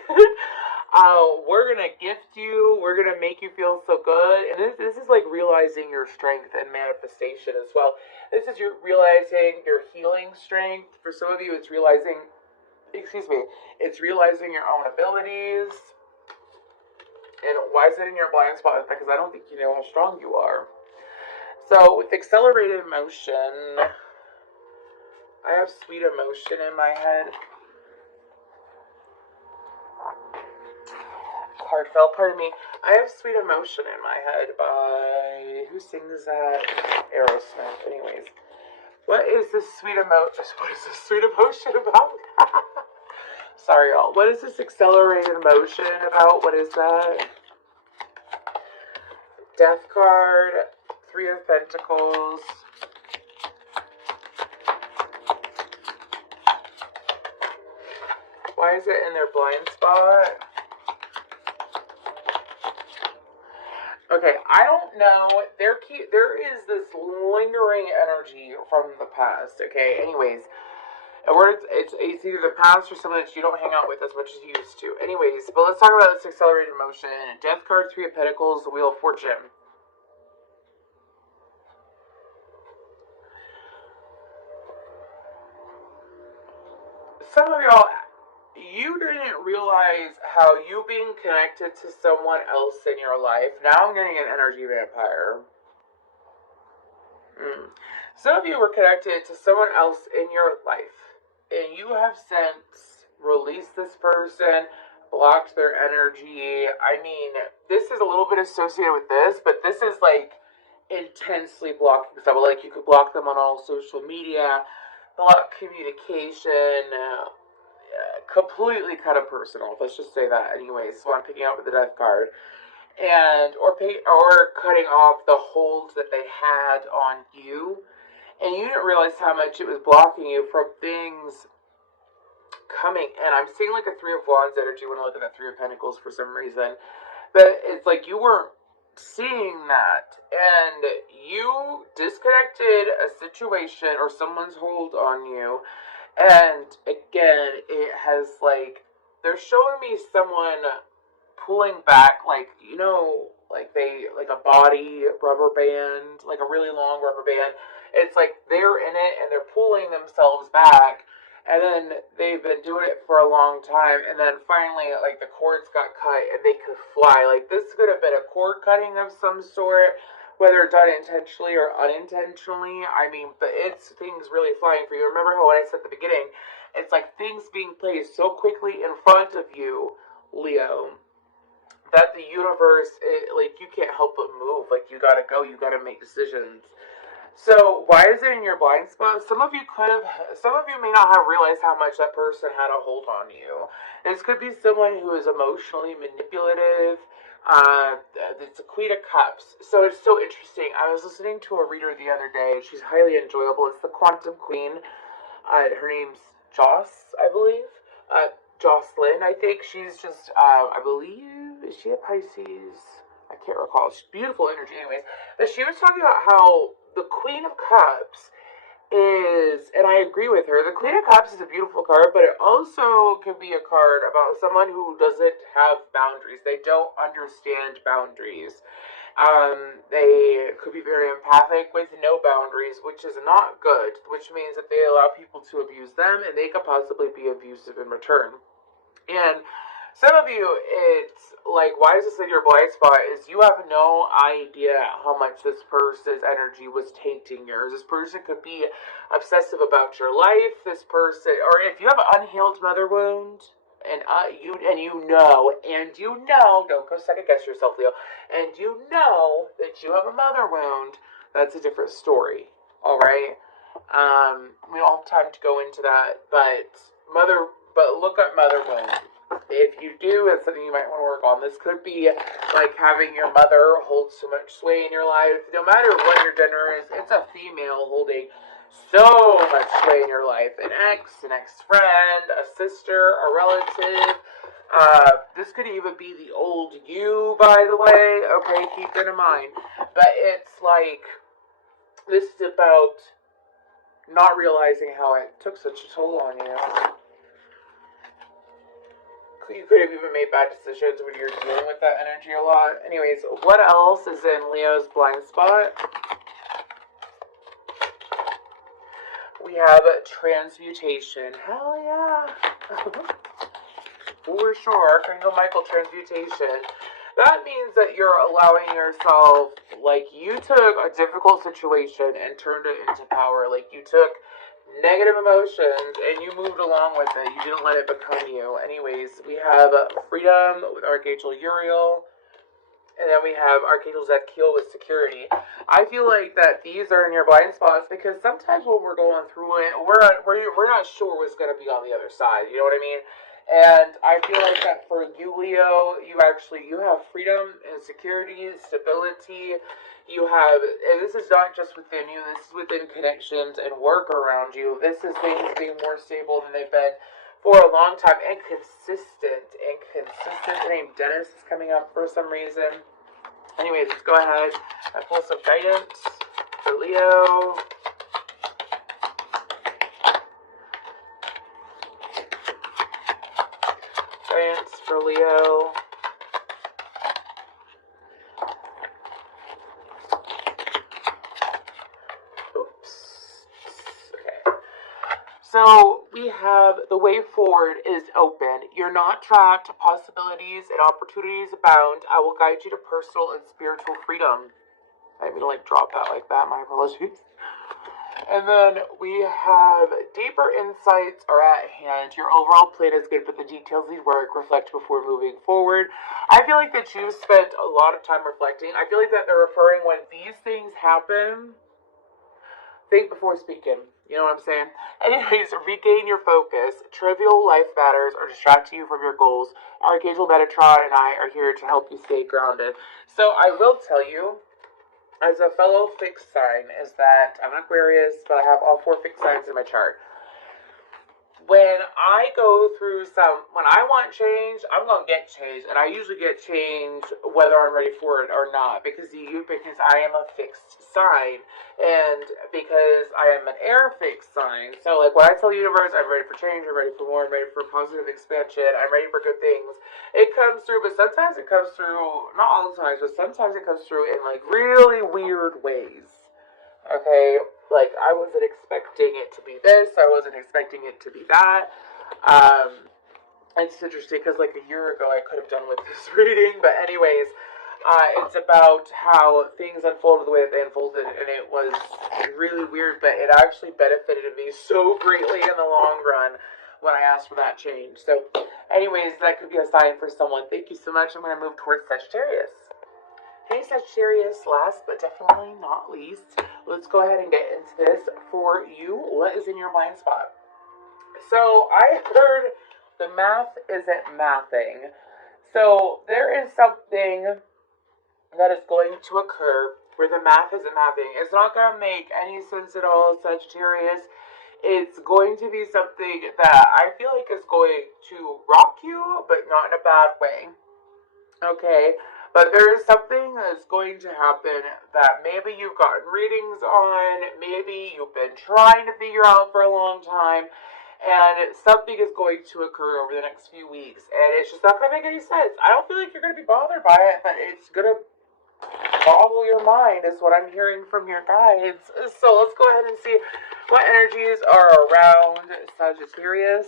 We're going to gift you. We're going to make you feel so good. And this is like realizing your strength and manifestation as well. This is your realizing your healing strength. For some of you, it's realizing, it's realizing your own abilities. And why is it in your blind spot? Because I don't think you know how strong you are. So, with accelerated motion, I have sweet emotion in my head. Card fell, pardon me. I have sweet emotion in my head by, who sings that? Aerosmith. Anyways, what is this sweet emotion? What is this sweet emotion about? Sorry, y'all. What is this accelerated motion about? What is that? Death card. Three of Pentacles. Why is it in their blind spot? Okay, I don't know. There is this lingering energy from the past. Okay, anyways, it's either the past or someone that you don't hang out with as much as you used to. Anyways, but let's talk about this accelerated motion. Death card, Three of Pentacles, the Wheel of Fortune. Some of y'all, you didn't realize how you being connected to someone else in your life. Now I'm getting an energy vampire. Some of you were connected to someone else in your life, and you have since released this person, blocked their energy. I mean, this is a little bit associated with this, but this is like intensely blocking someone. Like you could block them on all social media, block communication, completely cut a person off. Let's just say that. Anyways, so I'm picking up with the Death card, and or cutting off the holds that they had on you, and you didn't realize how much it was blocking you from things coming in. I'm seeing like a Three of Wands energy when I look at that Three of Pentacles for some reason, but it's like you weren't seeing that, and you disconnected a situation or someone's hold on you, And again, it has like, they're showing me someone pulling back, like, like like a body rubber band, like a really long rubber band. It's like they're in it and they're pulling themselves back, and then they've been doing it for a long time, and then finally, like, the cords got cut and they could fly. Like, this could have been a cord cutting of some sort, whether done intentionally or unintentionally. I mean, but it's things really flying for you. Remember how, when I said at the beginning, it's like things being placed so quickly in front of you, Leo, that the universe, like, you can't help but move. Like, you gotta go, you gotta make decisions. So, why is it in your blind spot? Some of you may not have realized how much that person had a hold on you. This could be someone who is emotionally manipulative. It's a Queen of Cups. So, it's so interesting. I was listening to a reader the other day. She's highly enjoyable. It's the Quantum Queen. Her name's Joss, I believe. Jocelyn, I think. She's just, I believe, is she a Pisces? I can't recall. She's beautiful energy, anyways. But she was talking about how the Queen of Cups is, and I agree with her, the Queen of Cups is a beautiful card, but it also can be a card about someone who doesn't have boundaries. They don't understand boundaries. They could be very empathic with no boundaries, which is not good, which means that they allow people to abuse them, and they could possibly be abusive in return. And some of you, it's like, why is this in your blind spot? Is you have no idea how much this person's energy was tainting yours. This person could be obsessive about your life. This person, or if you have an unhealed mother wound, and you know, don't go second guess yourself, Leo, and you know that you have a mother wound, that's a different story. All right. We don't have time to go into that, but look at mother wound. If you do, it's something you might want to work on. This could be like having your mother hold so much sway in your life. No matter what your gender is, it's a female holding so much sway in your life. An ex-friend, a sister, a relative. This could even be the old you, by the way. Okay, keep that in mind. But it's like, this is about not realizing how it took such a toll on you. You could have even made bad decisions when you're dealing with that energy a lot. Anyways, what else is in Leo's blind spot? We have transmutation. Hell yeah. For sure. Archangel Michael, transmutation. That means that you're allowing yourself, like, you took a difficult situation and turned it into power. Like, you took negative emotions and you moved along with it. You didn't let it become you. Anyways, we have freedom with Archangel Uriel, and then we have Archangel Zadkiel with security. I feel like that these are in your blind spots because sometimes when we're going through it, we're not sure what's going to be on the other side. You know what I mean? And I feel like that for you, Leo, you have freedom and security, stability. You have, and this is not just within you, this is within connections and work around you. This is things being more stable than they've been for a long time, and consistent. Her name Dennis is coming up for some reason. Anyways, let's go ahead and pull some guidance for Leo. Guidance for Leo. So we have the way forward is open. You're not trapped. Possibilities and opportunities abound. I will guide you to personal and spiritual freedom. I didn't mean to drop that like that. My apologies. And then we have deeper insights are at hand. Your overall plan is good, but the details need work. Reflect before moving forward. I feel like that you've spent a lot of time reflecting. I feel like that they're referring when these things happen. Think before speaking. You know what I'm saying? Anyways, regain your focus. Trivial life matters are distracting you from your goals. Archangel Metatron and I are here to help you stay grounded. So I will tell you, as a fellow fixed sign, is that I'm an Aquarius, but I have all 4 fixed signs in my chart. When I go through when I want change, I'm going to get change. And I usually get change whether I'm ready for it or not. Because I am a fixed sign. And because I am an air fixed sign. So like when I tell the universe, I'm ready for change, I'm ready for more, I'm ready for positive expansion, I'm ready for good things. It comes through, but sometimes it comes through, not all the times, but sometimes it comes through in like really weird ways. Okay, like I wasn't expecting it to be this, I wasn't expecting it to be that. It's interesting because like a year ago I could have done with this reading, but anyways, it's about how things unfolded the way that they unfolded, and it was really weird, but it actually benefited me so greatly in the long run when I asked for that change. So, anyways, that could be a sign for someone. Thank you so much. I'm going to move towards Sagittarius. Hey Sagittarius, last but definitely not least, let's go ahead and get into this for you. What is in your blind spot? So I heard the math isn't mathing. So there is something that is going to occur where the math isn't mathing. It's not going to make any sense at all, Sagittarius. It's going to be something that I feel like is going to rock you, but not in a bad way. Okay? But there is something that's going to happen that maybe you've gotten readings on, maybe you've been trying to figure out for a long time, and something is going to occur over the next few weeks, and it's just not going to make any sense. I don't feel like you're going to be bothered by it, but it's going to boggle your mind is what I'm hearing from your guides. So let's go ahead and see what energies are around Sagittarius.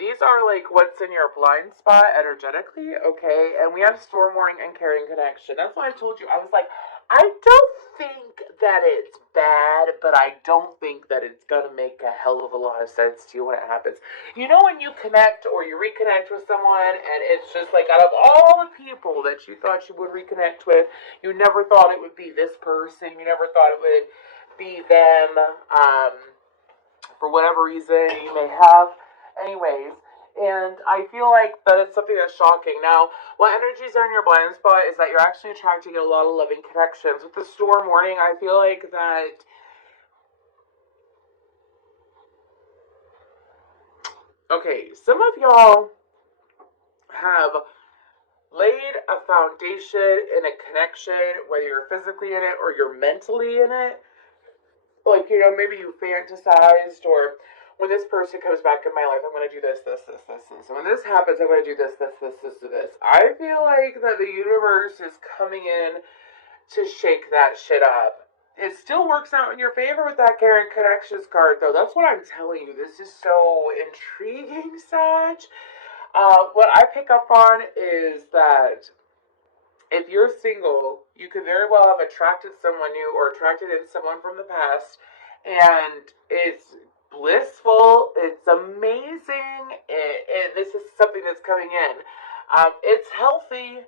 These are like what's in your blind spot energetically, okay? And we have storm warning and carrying connection. That's why I told you. I was like, I don't think that it's bad, but I don't think that it's gonna make a hell of a lot of sense to you when it happens. You know when you connect or you reconnect with someone and it's just like out of all the people that you thought you would reconnect with, you never thought it would be this person, you never thought it would be them, for whatever reason you may have. Anyways, and I feel like that it's something that's shocking. Now, what energies are in your blind spot is that you're actually attracting a lot of loving connections. With the storm warning, I feel like that okay, some of y'all have laid a foundation in a connection, whether you're physically in it or you're mentally in it. Like, you know, maybe you fantasized, or when this person comes back in my life, I'm going to do this, this, this, this, this. And when this happens, I'm going to do this, this, this, this, this. I feel like that the universe is coming in to shake that shit up. It still works out in your favor with that Karen Connections card, though. That's what I'm telling you. This is so intriguing, Sag. What I pick up on is that if you're single, you could very well have attracted someone new or attracted in someone from the past, and it's blissful, it's amazing, this is something that's coming in. It's healthy,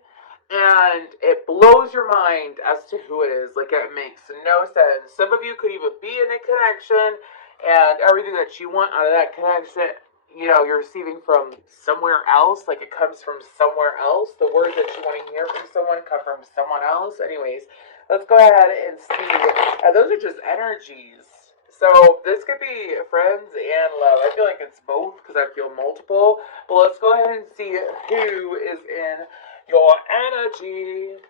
and it blows your mind as to who it is. Like, it makes no sense. Some of you could even be in a connection, and everything that you want out of that connection, you know, you're receiving from somewhere else, like it comes from somewhere else. The words that you want to hear from someone come from someone else. Anyways, let's go ahead and see. Those are just energies. So this could be friends and love. I feel like it's both because I feel multiple. But let's go ahead and see who is in your energy.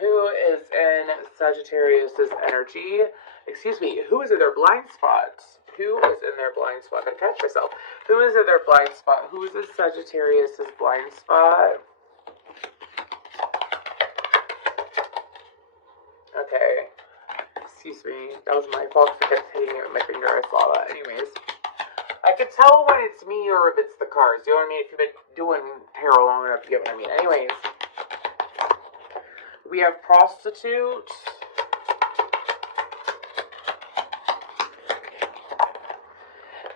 Who is in Sagittarius' energy? Excuse me, who is in their blind spots? Who is in their blind spot? I catch myself. Who is in their blind spot? Who is in Sagittarius' blind spot? Okay. Excuse me. That was my fault. I kept hitting it with my finger. I saw that. Anyways. I can tell when it's me or if it's the cards. You know what I mean? If you've been doing tarot long enough, you get what I mean. Anyways. We have prostitute.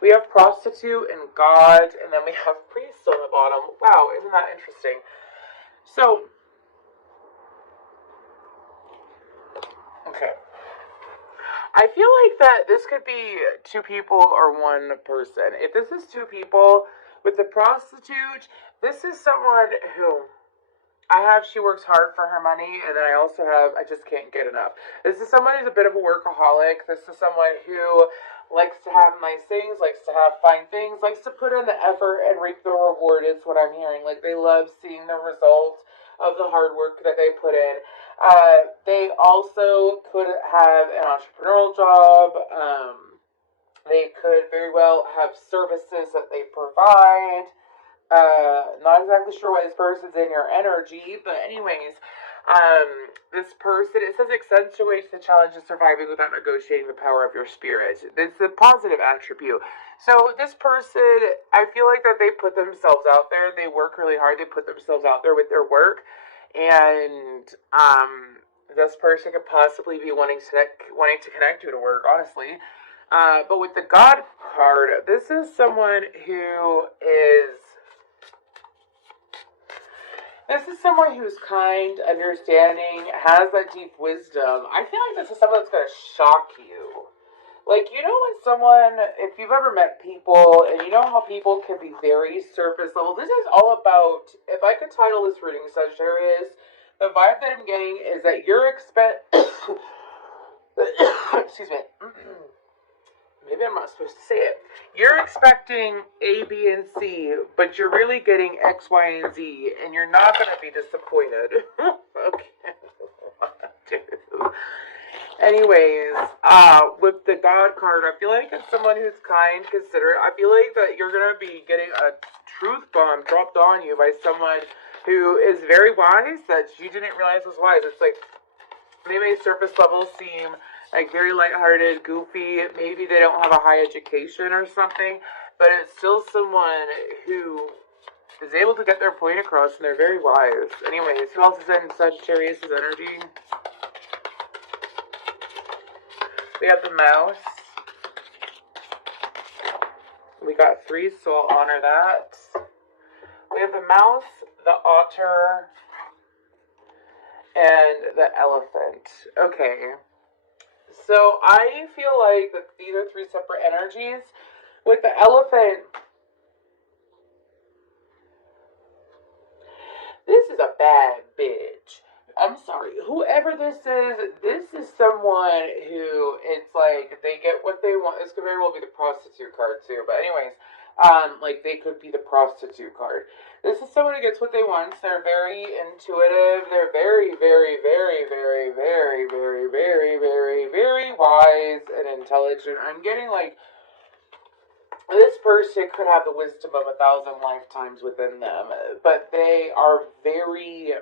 We have prostitute and God, and then we have priest on the bottom. Wow, isn't that interesting? So, okay. I feel like that this could be two people or one person. If this is two people with the prostitute, this is someone who I have she works hard for her money, and then I also have I just can't get enough. This is someone who's a bit of a workaholic. This is someone who likes to have nice things, likes to have fine things, likes to put in the effort and reap the reward. Is what I'm hearing. Like they love seeing the result of the hard work that they put in. They also could have an entrepreneurial job. They could very well have services that they provide. Not exactly sure why this person's in your energy, but anyways, this person, it says accentuates the challenge of surviving without negotiating the power of your spirit. It's a positive attribute. So this person, I feel like that they put themselves out there. They work really hard. They put themselves out there with their work, and this person could possibly be wanting to connect you to work, honestly. But with the God card, this is someone who is. This is someone who's kind, understanding, has that deep wisdom. I feel like this is someone that's going to shock you. Like, you know when someone, if you've ever met people, and you know how people can be very surface level, this is all about, if I could title this reading, Sagittarius, the vibe that I'm getting is that you're excuse me. Maybe I'm not supposed to say it. You're expecting A, B, and C, but you're really getting X, Y, and Z, and you're not going to be disappointed. Okay. Anyways, with the God card, I feel like it's someone who's kind, considerate. I feel like that you're going to be getting a truth bomb dropped on you by someone who is very wise that you didn't realize was wise. It's like, they may surface level seem like very lighthearted, goofy. Maybe they don't have a high education or something, but it's still someone who is able to get their point across, and they're very wise. Anyways, who else is in Sagittarius' energy? We have the mouse. We got 3, so I'll honor that. We have the mouse, the otter, and the elephant. Okay. So I feel like that these are 3 separate energies. With the elephant, this is a bad bitch. I'm sorry. Whoever this is someone who, it's like, they get what they want. This could very well be the prostitute card, too. But anyways, like, they could be the prostitute card. This is someone who gets what they want. They're very intuitive. They're very, very, very, very, very, very, very, very, very wise and intelligent. I'm getting, like, this person could have the wisdom of 1,000 lifetimes within them. But they are very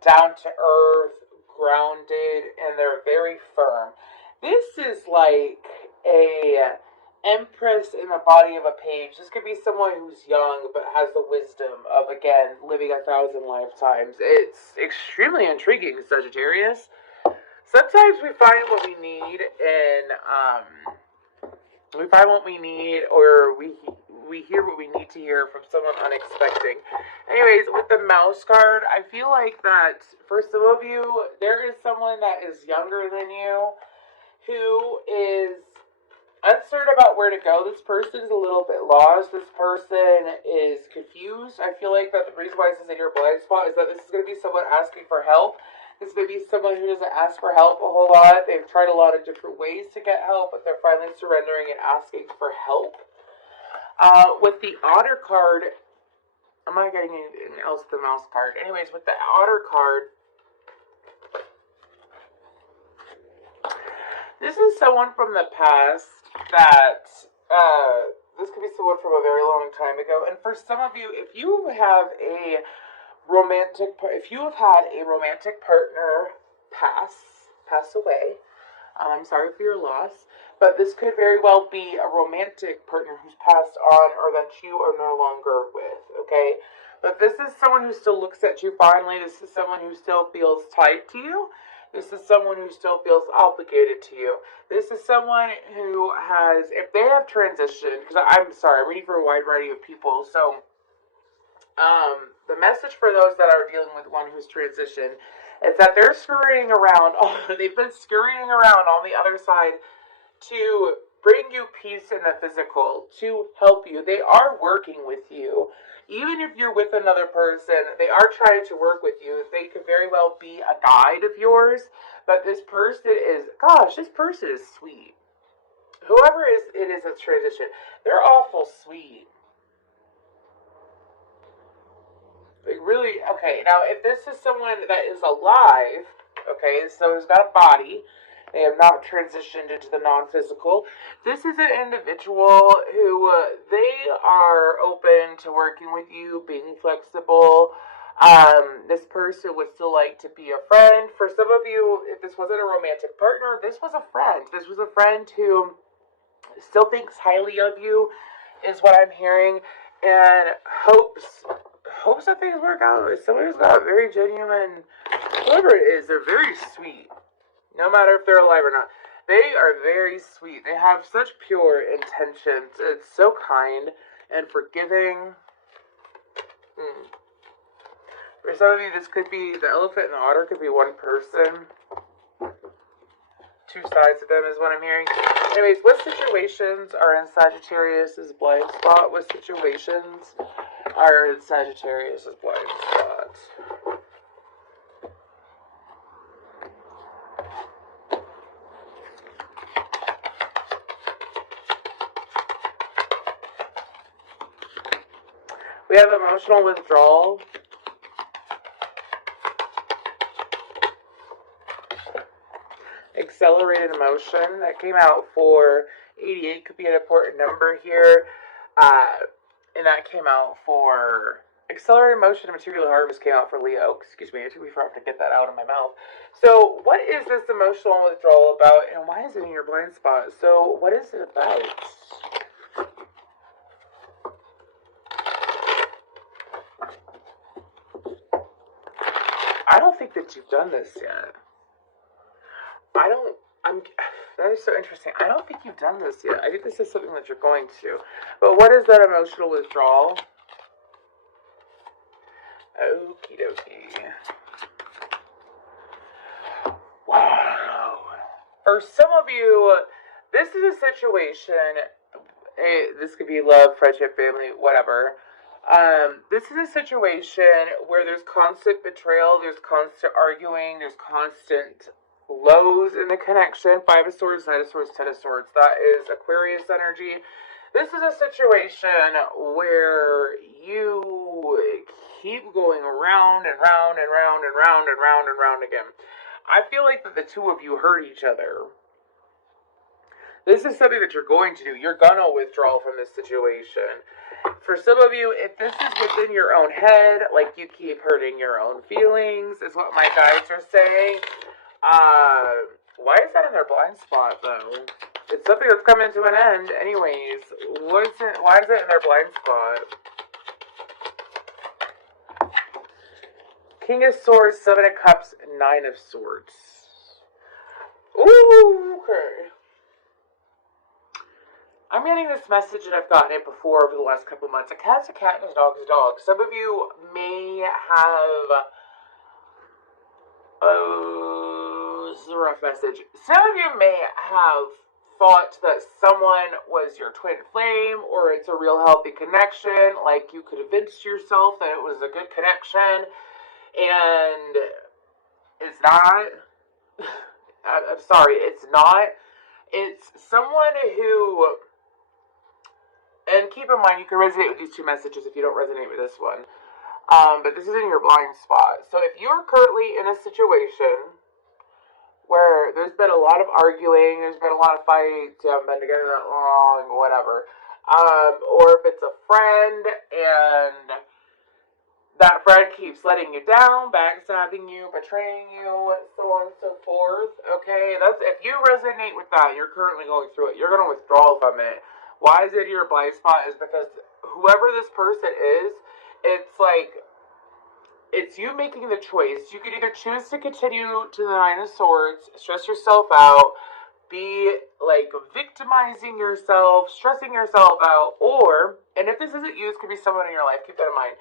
down to earth, grounded, and they're very firm. This is like a empress in the body of a page. This could be someone who's young but has the wisdom of, again, living 1,000 lifetimes. It's extremely intriguing, Sagittarius. Sometimes we find what we need or we hear what we need to hear from someone unexpected. Anyways, with the mouse card, I feel like that for some of you, there is someone that is younger than you who is uncertain about where to go. This person is a little bit lost. This person is confused. I feel like that the reason why this is in your blind spot is that this is going to be someone asking for help. This may be someone who doesn't ask for help a whole lot. They've tried a lot of different ways to get help, but they're finally surrendering and asking for help. With the otter card, I'm not getting anything else with the mouse card. Anyways, with the otter card, this is someone from the past that, this could be someone from a very long time ago. And for some of you, if you have had a romantic partner pass away, I'm sorry for your loss, but this could very well be a romantic partner who's passed on or that you are no longer with, okay? But this is someone who still looks at you fondly. This is someone who still feels tied to you. This is someone who still feels obligated to you. This is someone who has, if they have transitioned, because I'm sorry, I'm reading for a wide variety of people, so the message for those that are dealing with one who's transitioned is that they're scurrying around, they've been scurrying around on the other side to bring you peace in the physical, to help you. They are working with you. Even if you're with another person, they are trying to work with you. They could very well be a guide of yours, but this person is, gosh, this person is sweet. Whoever it is that's transition, they're awful sweet. Like really, okay, now if this is someone that is alive, okay, so has got a body, they have not transitioned into the non-physical. This is an individual who they are open to working with you, being flexible. This person would still like to be a friend. For some of you, if this wasn't a romantic partner, this was a friend. This was a friend who still thinks highly of you, is what I'm hearing, and hopes that things work out. Someone who's got very genuine, whoever it is, they're very sweet. No matter if they're alive or not. They are very sweet. They have such pure intentions. It's so kind and forgiving. For some of you, this could be, the elephant and the otter could be one person. Two sides of them is what I'm hearing. Anyways, what situations are in Sagittarius' blind spot? What situations are in Sagittarius' blind spot? We have emotional withdrawal. Accelerated emotion. That came out for 88. Could be an important number here. And that came out for accelerated emotion and material harvest came out for Leo. Excuse me, it took me forever to get that out of my mouth. So what is this emotional withdrawal about, and why is it in your blind spot? So what is it about? I don't think that you've done this yet. That is so interesting. I don't think you've done this yet. I think this is something that you're going to. But what is that emotional withdrawal? Okie dokie. Wow. For some of you, this is a situation, this could be love, friendship, family, whatever. This is a situation where there's constant betrayal, there's constant arguing, there's constant lows in the connection. 5 of Swords, Knight of Swords, 10 of Swords. That is Aquarius energy. This is a situation where you keep going around and round and round and round and round and round again. I feel like that the two of you hurt each other. This is something that you're going to do. You're gonna withdraw from this situation. For some of you, if this is within your own head, like you keep hurting your own feelings, is what my guides are saying. Why is that in their blind spot, though? It's something that's coming to an end. Anyways, why is it in their blind spot? King of Swords, 7 of Cups, 9 of Swords. Ooh, okay. I'm getting this message, and I've gotten it before over the last couple of months. A cat's a cat and a dog's a dog. Some of you may have... this is a rough message. Some of you may have thought that someone was your twin flame, or it's a real healthy connection, like you convinced yourself that it was a good connection, and it's not. I'm sorry, it's not. It's someone who, and keep in mind, you can resonate with these two messages if you don't resonate with this one. But this is in your blind spot. So if you're currently in a situation where there's been a lot of arguing, there's been a lot of fights, you haven't been together that long, whatever, or if it's a friend and that friend keeps letting you down, backstabbing you, betraying you, so on and so forth, okay, that's, if you resonate with that, you're currently going through it, you're going to withdraw from it. Why is it your blind spot? Is because whoever this person is, it's like, it's you making the choice. You could either choose to continue to the 9 of Swords, stress yourself out, be like victimizing yourself, stressing yourself out, or, and if this isn't you, this could be someone in your life, keep that in mind,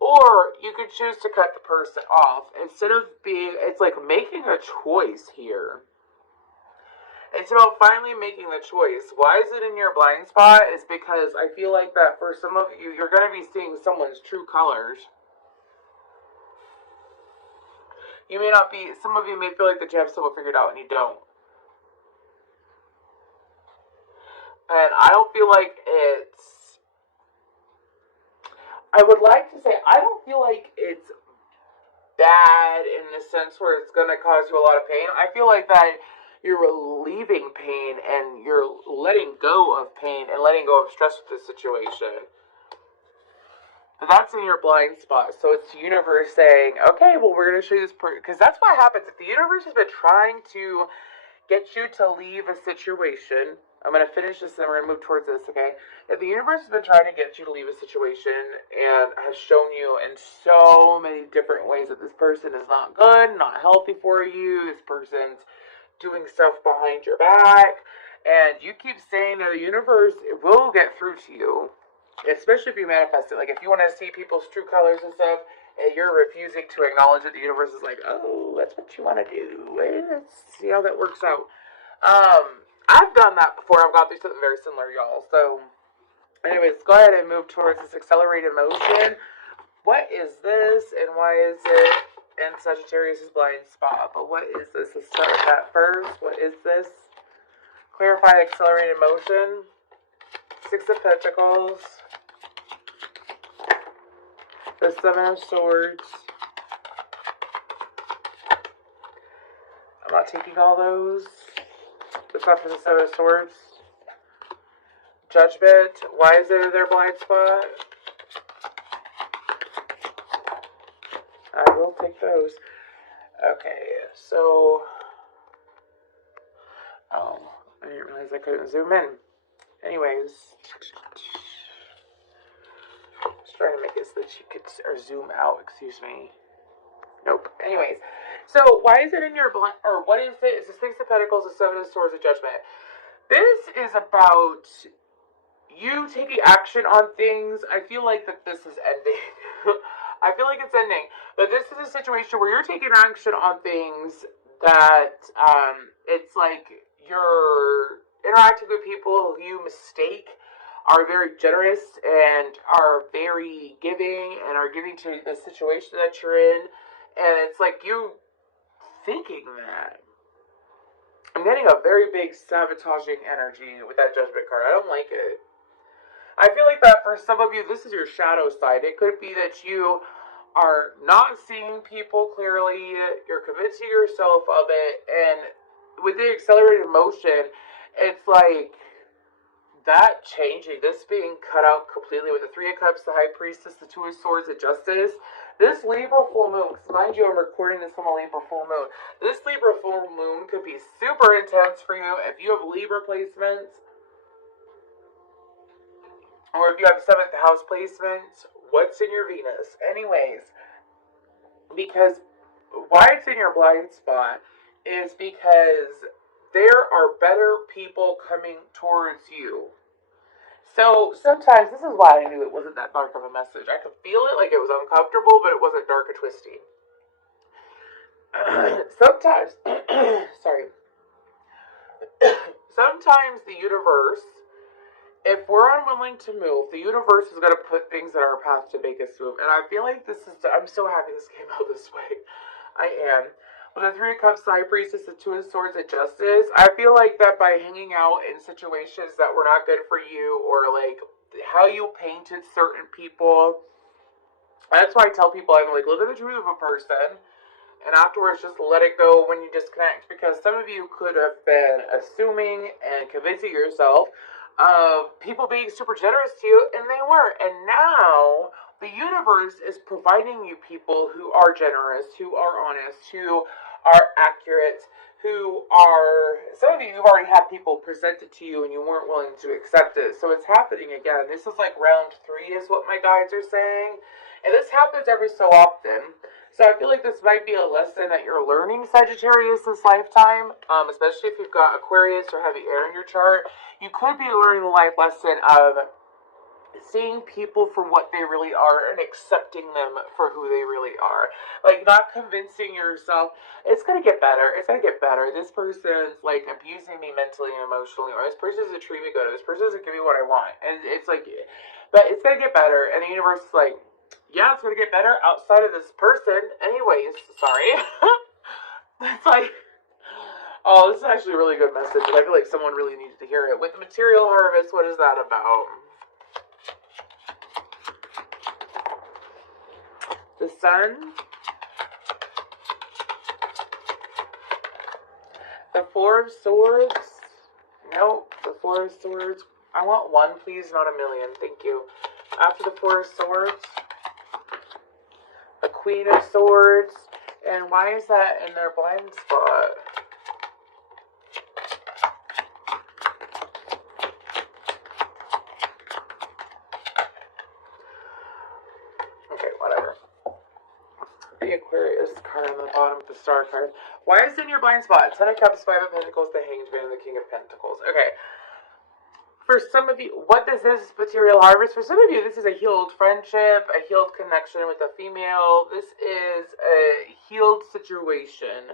or you could choose to cut the person off instead of being, it's like making a choice here. It's about finally making the choice. Why is it in your blind spot? Is because I feel like that for some of you, you're going to be seeing someone's true colors. You may not be, some of you may feel like that you have someone figured out and you don't. And I don't feel like it's, I would like to say, I don't feel like it's bad in the sense where it's going to cause you a lot of pain. I feel like that you're relieving pain and you're letting go of pain and letting go of stress with this situation. But that's in your blind spot. So it's the universe saying, okay, well, we're going to show you this, because that's what happens. If the universe has been trying to get you to leave a situation, I'm going to finish this and we're going to move towards this, okay? If the universe has been trying to get you to leave a situation and has shown you in so many different ways that this person is not good, not healthy for you, this person's doing stuff behind your back, and you keep saying that the universe will get through to you, especially if you manifest it. Like if you want to see people's true colors and stuff, and you're refusing to acknowledge it, the universe is like, oh, that's what you want to do. Let's see how that works out. I've done that before. I've gone through something very similar, y'all. So, anyways, go ahead and move towards this accelerated motion. What is this, and why is it in Sagittarius' blind spot? But what is this? Let's start with that first. What is this? Clarify accelerated motion. Six of Pentacles. The Seven of Swords. I'm not taking all those. What's up for the Seven of Swords? Judgment. Why is it in their blind spot? I will take those. Okay, so... Oh, I didn't realize I couldn't zoom in. Anyways. Just trying to make it so that you could... Or zoom out, excuse me. Nope. Anyways. So, why is it in your blind... Or what is it? It's the Six of Pentacles, the Seven of Swords, the Judgment. This is about you taking action on things. I feel like that this is ending. I feel like it's ending. But this is a situation where you're taking action on things that, it's like you're interacting with people who you mistake are very generous and are very giving and are giving to the situation that you're in. And it's like you thinking that. I'm getting a very big sabotaging energy with that Judgment card. I don't like it. I feel like that for some of you, this is your shadow side. It could be that you are not seeing people clearly. You're convincing yourself of it. And with the accelerated motion, it's like that changing. This being cut out completely with the Three of Cups, the High Priestess, the Two of Swords, the Justice. This Libra full moon, because mind you, I'm recording this on a Libra full moon. This Libra full moon could be super intense for you if you have Libra placements. Or if you have 7th house placements. What's in your Venus? Anyways, because why it's in your blind spot is because there are better people coming towards you. So, sometimes, this is why I knew it wasn't that dark of a message. I could feel it like it was uncomfortable, but it wasn't dark or twisty. Sometimes, sorry. Sometimes the universe, if we're unwilling to move, the universe is going to put things in our path to make us move. And I feel like this is, I'm so happy this came out this way. I am. With the Three of Cups, the High Priestess, the Two of Swords, the Justice, I feel like that by hanging out in situations that were not good for you, or like how you painted certain people, that's why I tell people, I'm like, look at the truth of a person, and afterwards just let it go when you disconnect, because some of you could have been assuming and convincing yourself of people being super generous to you, and they weren't, and now the universe is providing you people who are generous, who are honest, who are accurate, who are, some of you, you've already had people presented to you and you weren't willing to accept it. So it's happening again. This is like round 3 is what my guides are saying. And this happens every so often. So I feel like this might be a lesson that you're learning, Sagittarius, this lifetime. Especially if you've got Aquarius or heavy air in your chart. You could be learning the life lesson of seeing people for what they really are and accepting them for who they really are. Like, not convincing yourself, it's gonna get better, it's gonna get better. This person's like abusing me mentally and emotionally, or this person doesn't treat me good, or this person doesn't give me what I want. And it's like, but it's gonna get better. And the universe is like, yeah, it's gonna get better outside of this person. Anyways, sorry. It's like, oh, this is actually a really good message. I feel like someone really needed to hear it. With the material harvest, what is that about? The Sun, the Four of Swords, nope, the Four of Swords, I want one please, not a million, thank you. After the Four of Swords, the Queen of Swords, and why is that in their blind spot? Okay, whatever. The Aquarius card on the bottom of the Star card. Why is it in your blind spot? Ten of Cups, Five of Pentacles, the Hanged Man, and the King of Pentacles. Okay. For some of you, what is this material harvest? For some of you, this is a healed friendship, a healed connection with a female. This is a healed situation.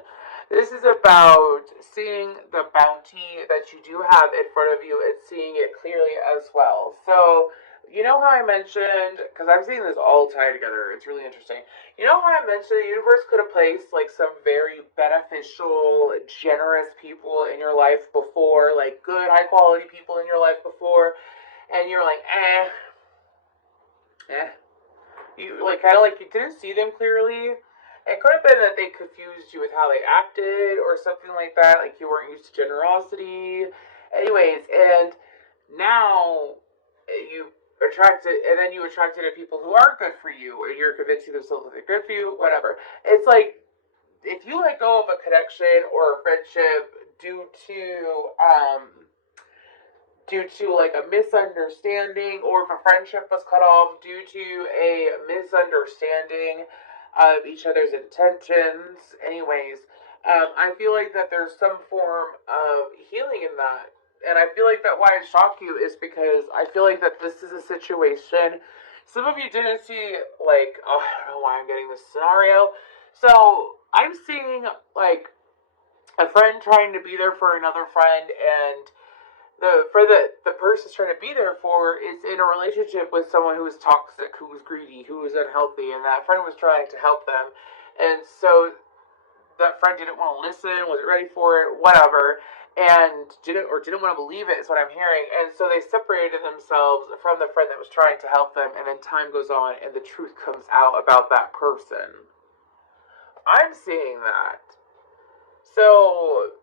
This is about seeing the bounty that you do have in front of you and seeing it clearly as well. So, you know how I mentioned, because I'm seeing this all tie together, it's really interesting. You know how I mentioned the universe could have placed like some very beneficial, generous people in your life before, like good, high quality people in your life before, and you're like, you like kind of like you didn't see them clearly. It could have been that they confused you with how they acted or something like that, like you weren't used to generosity. Anyways, and now you attracted, and then you attracted to people who are good for you, and you're convincing themselves that they're good for you, whatever. It's like, if you let go of a connection or a friendship due to like a misunderstanding, or if a friendship was cut off due to a misunderstanding of each other's intentions, anyways, I feel like that there's some form of healing in that. And I feel like that why it shocked you is because I feel like that this is a situation. Some of you didn't see, like, oh, I don't know why I'm getting this scenario. So I'm seeing like a friend trying to be there for another friend, and the person's trying to be there for is in a relationship with someone who is toxic, who is greedy, who is unhealthy, and that friend was trying to help them, and so that friend didn't want to listen, wasn't ready for it, whatever, and didn't want to believe it, is what I'm hearing. And so they separated themselves from the friend that was trying to help them, and then time goes on and the truth comes out about that person. I'm seeing that. So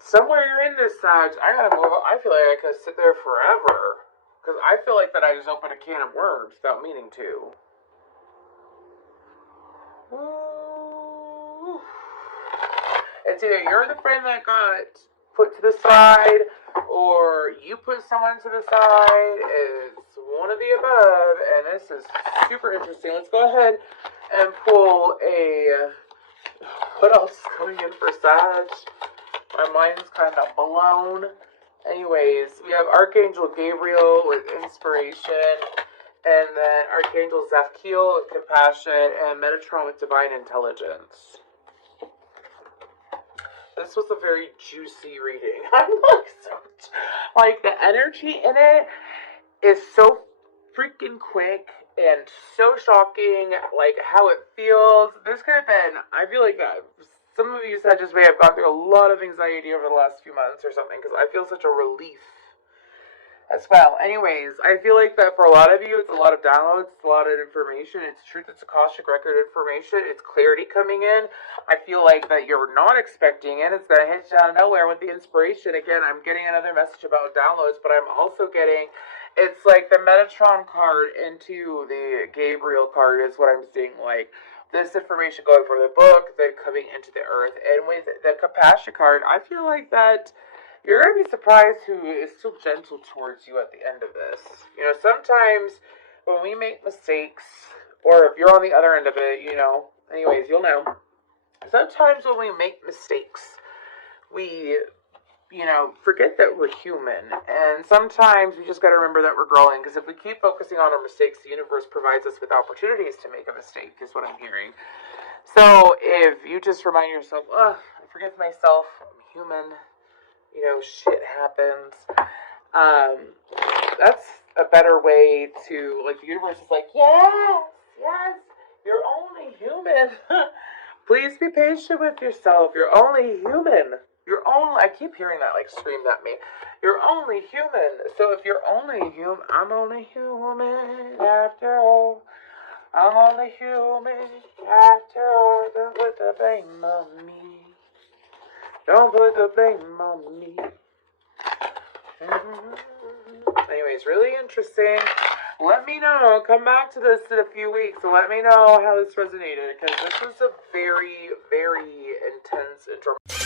somewhere you're in this, Sag, I gotta move on. I feel like I could sit there forever, because I feel like that I just opened a can of worms without meaning to. It's either you're the friend that got put to the side, or you put someone to the side. It's one of the above, and this is super interesting. Let's go ahead and pull a... What else is going in for Sag? My mind's kind of blown. Anyways, we have Archangel Gabriel with inspiration, and then Archangel Zadkiel with compassion, and Metatron with divine intelligence. This was a very juicy reading. I'm like the energy in it is so freaking quick and so shocking, like how it feels. This could have been, I feel like that some of you said just may have gone through a lot of anxiety over the last few months or something, because I feel such a relief as well. Anyways, I feel like that for a lot of you, it's a lot of downloads, it's a lot of information, it's truth, it's Akashic record information, it's clarity coming in. I feel like that you're not expecting it, it's going to hit you out of nowhere with the inspiration. Again, I'm getting another message about downloads, but I'm also getting, it's like the Metatron card into the Gabriel card is what I'm seeing, like this information going from the book, then coming into the earth. And with the Compassion card, I feel like that you're going to be surprised who is still gentle towards you at the end of this. You know, sometimes when we make mistakes, or if you're on the other end of it, you know, anyways, you'll know. Sometimes when we make mistakes, we forget that we're human. And sometimes we just got to remember that we're growing, because if we keep focusing on our mistakes, the universe provides us with opportunities to make a mistake, is what I'm hearing. So if you just remind yourself, I forgive myself, I'm human, shit happens. That's a better way to, like, the universe is like, yes, you're only human. Please be patient with yourself. You're only human. I keep hearing that, like, screamed at me. You're only human. So if you're only human, I'm only human after all. I'm only human after all. Don't put the blame on me. Don't put the blame on me. Anyways, really interesting. Let me know. Come back to this in a few weeks and let me know how this resonated, because this was a very, very intense and dramatic.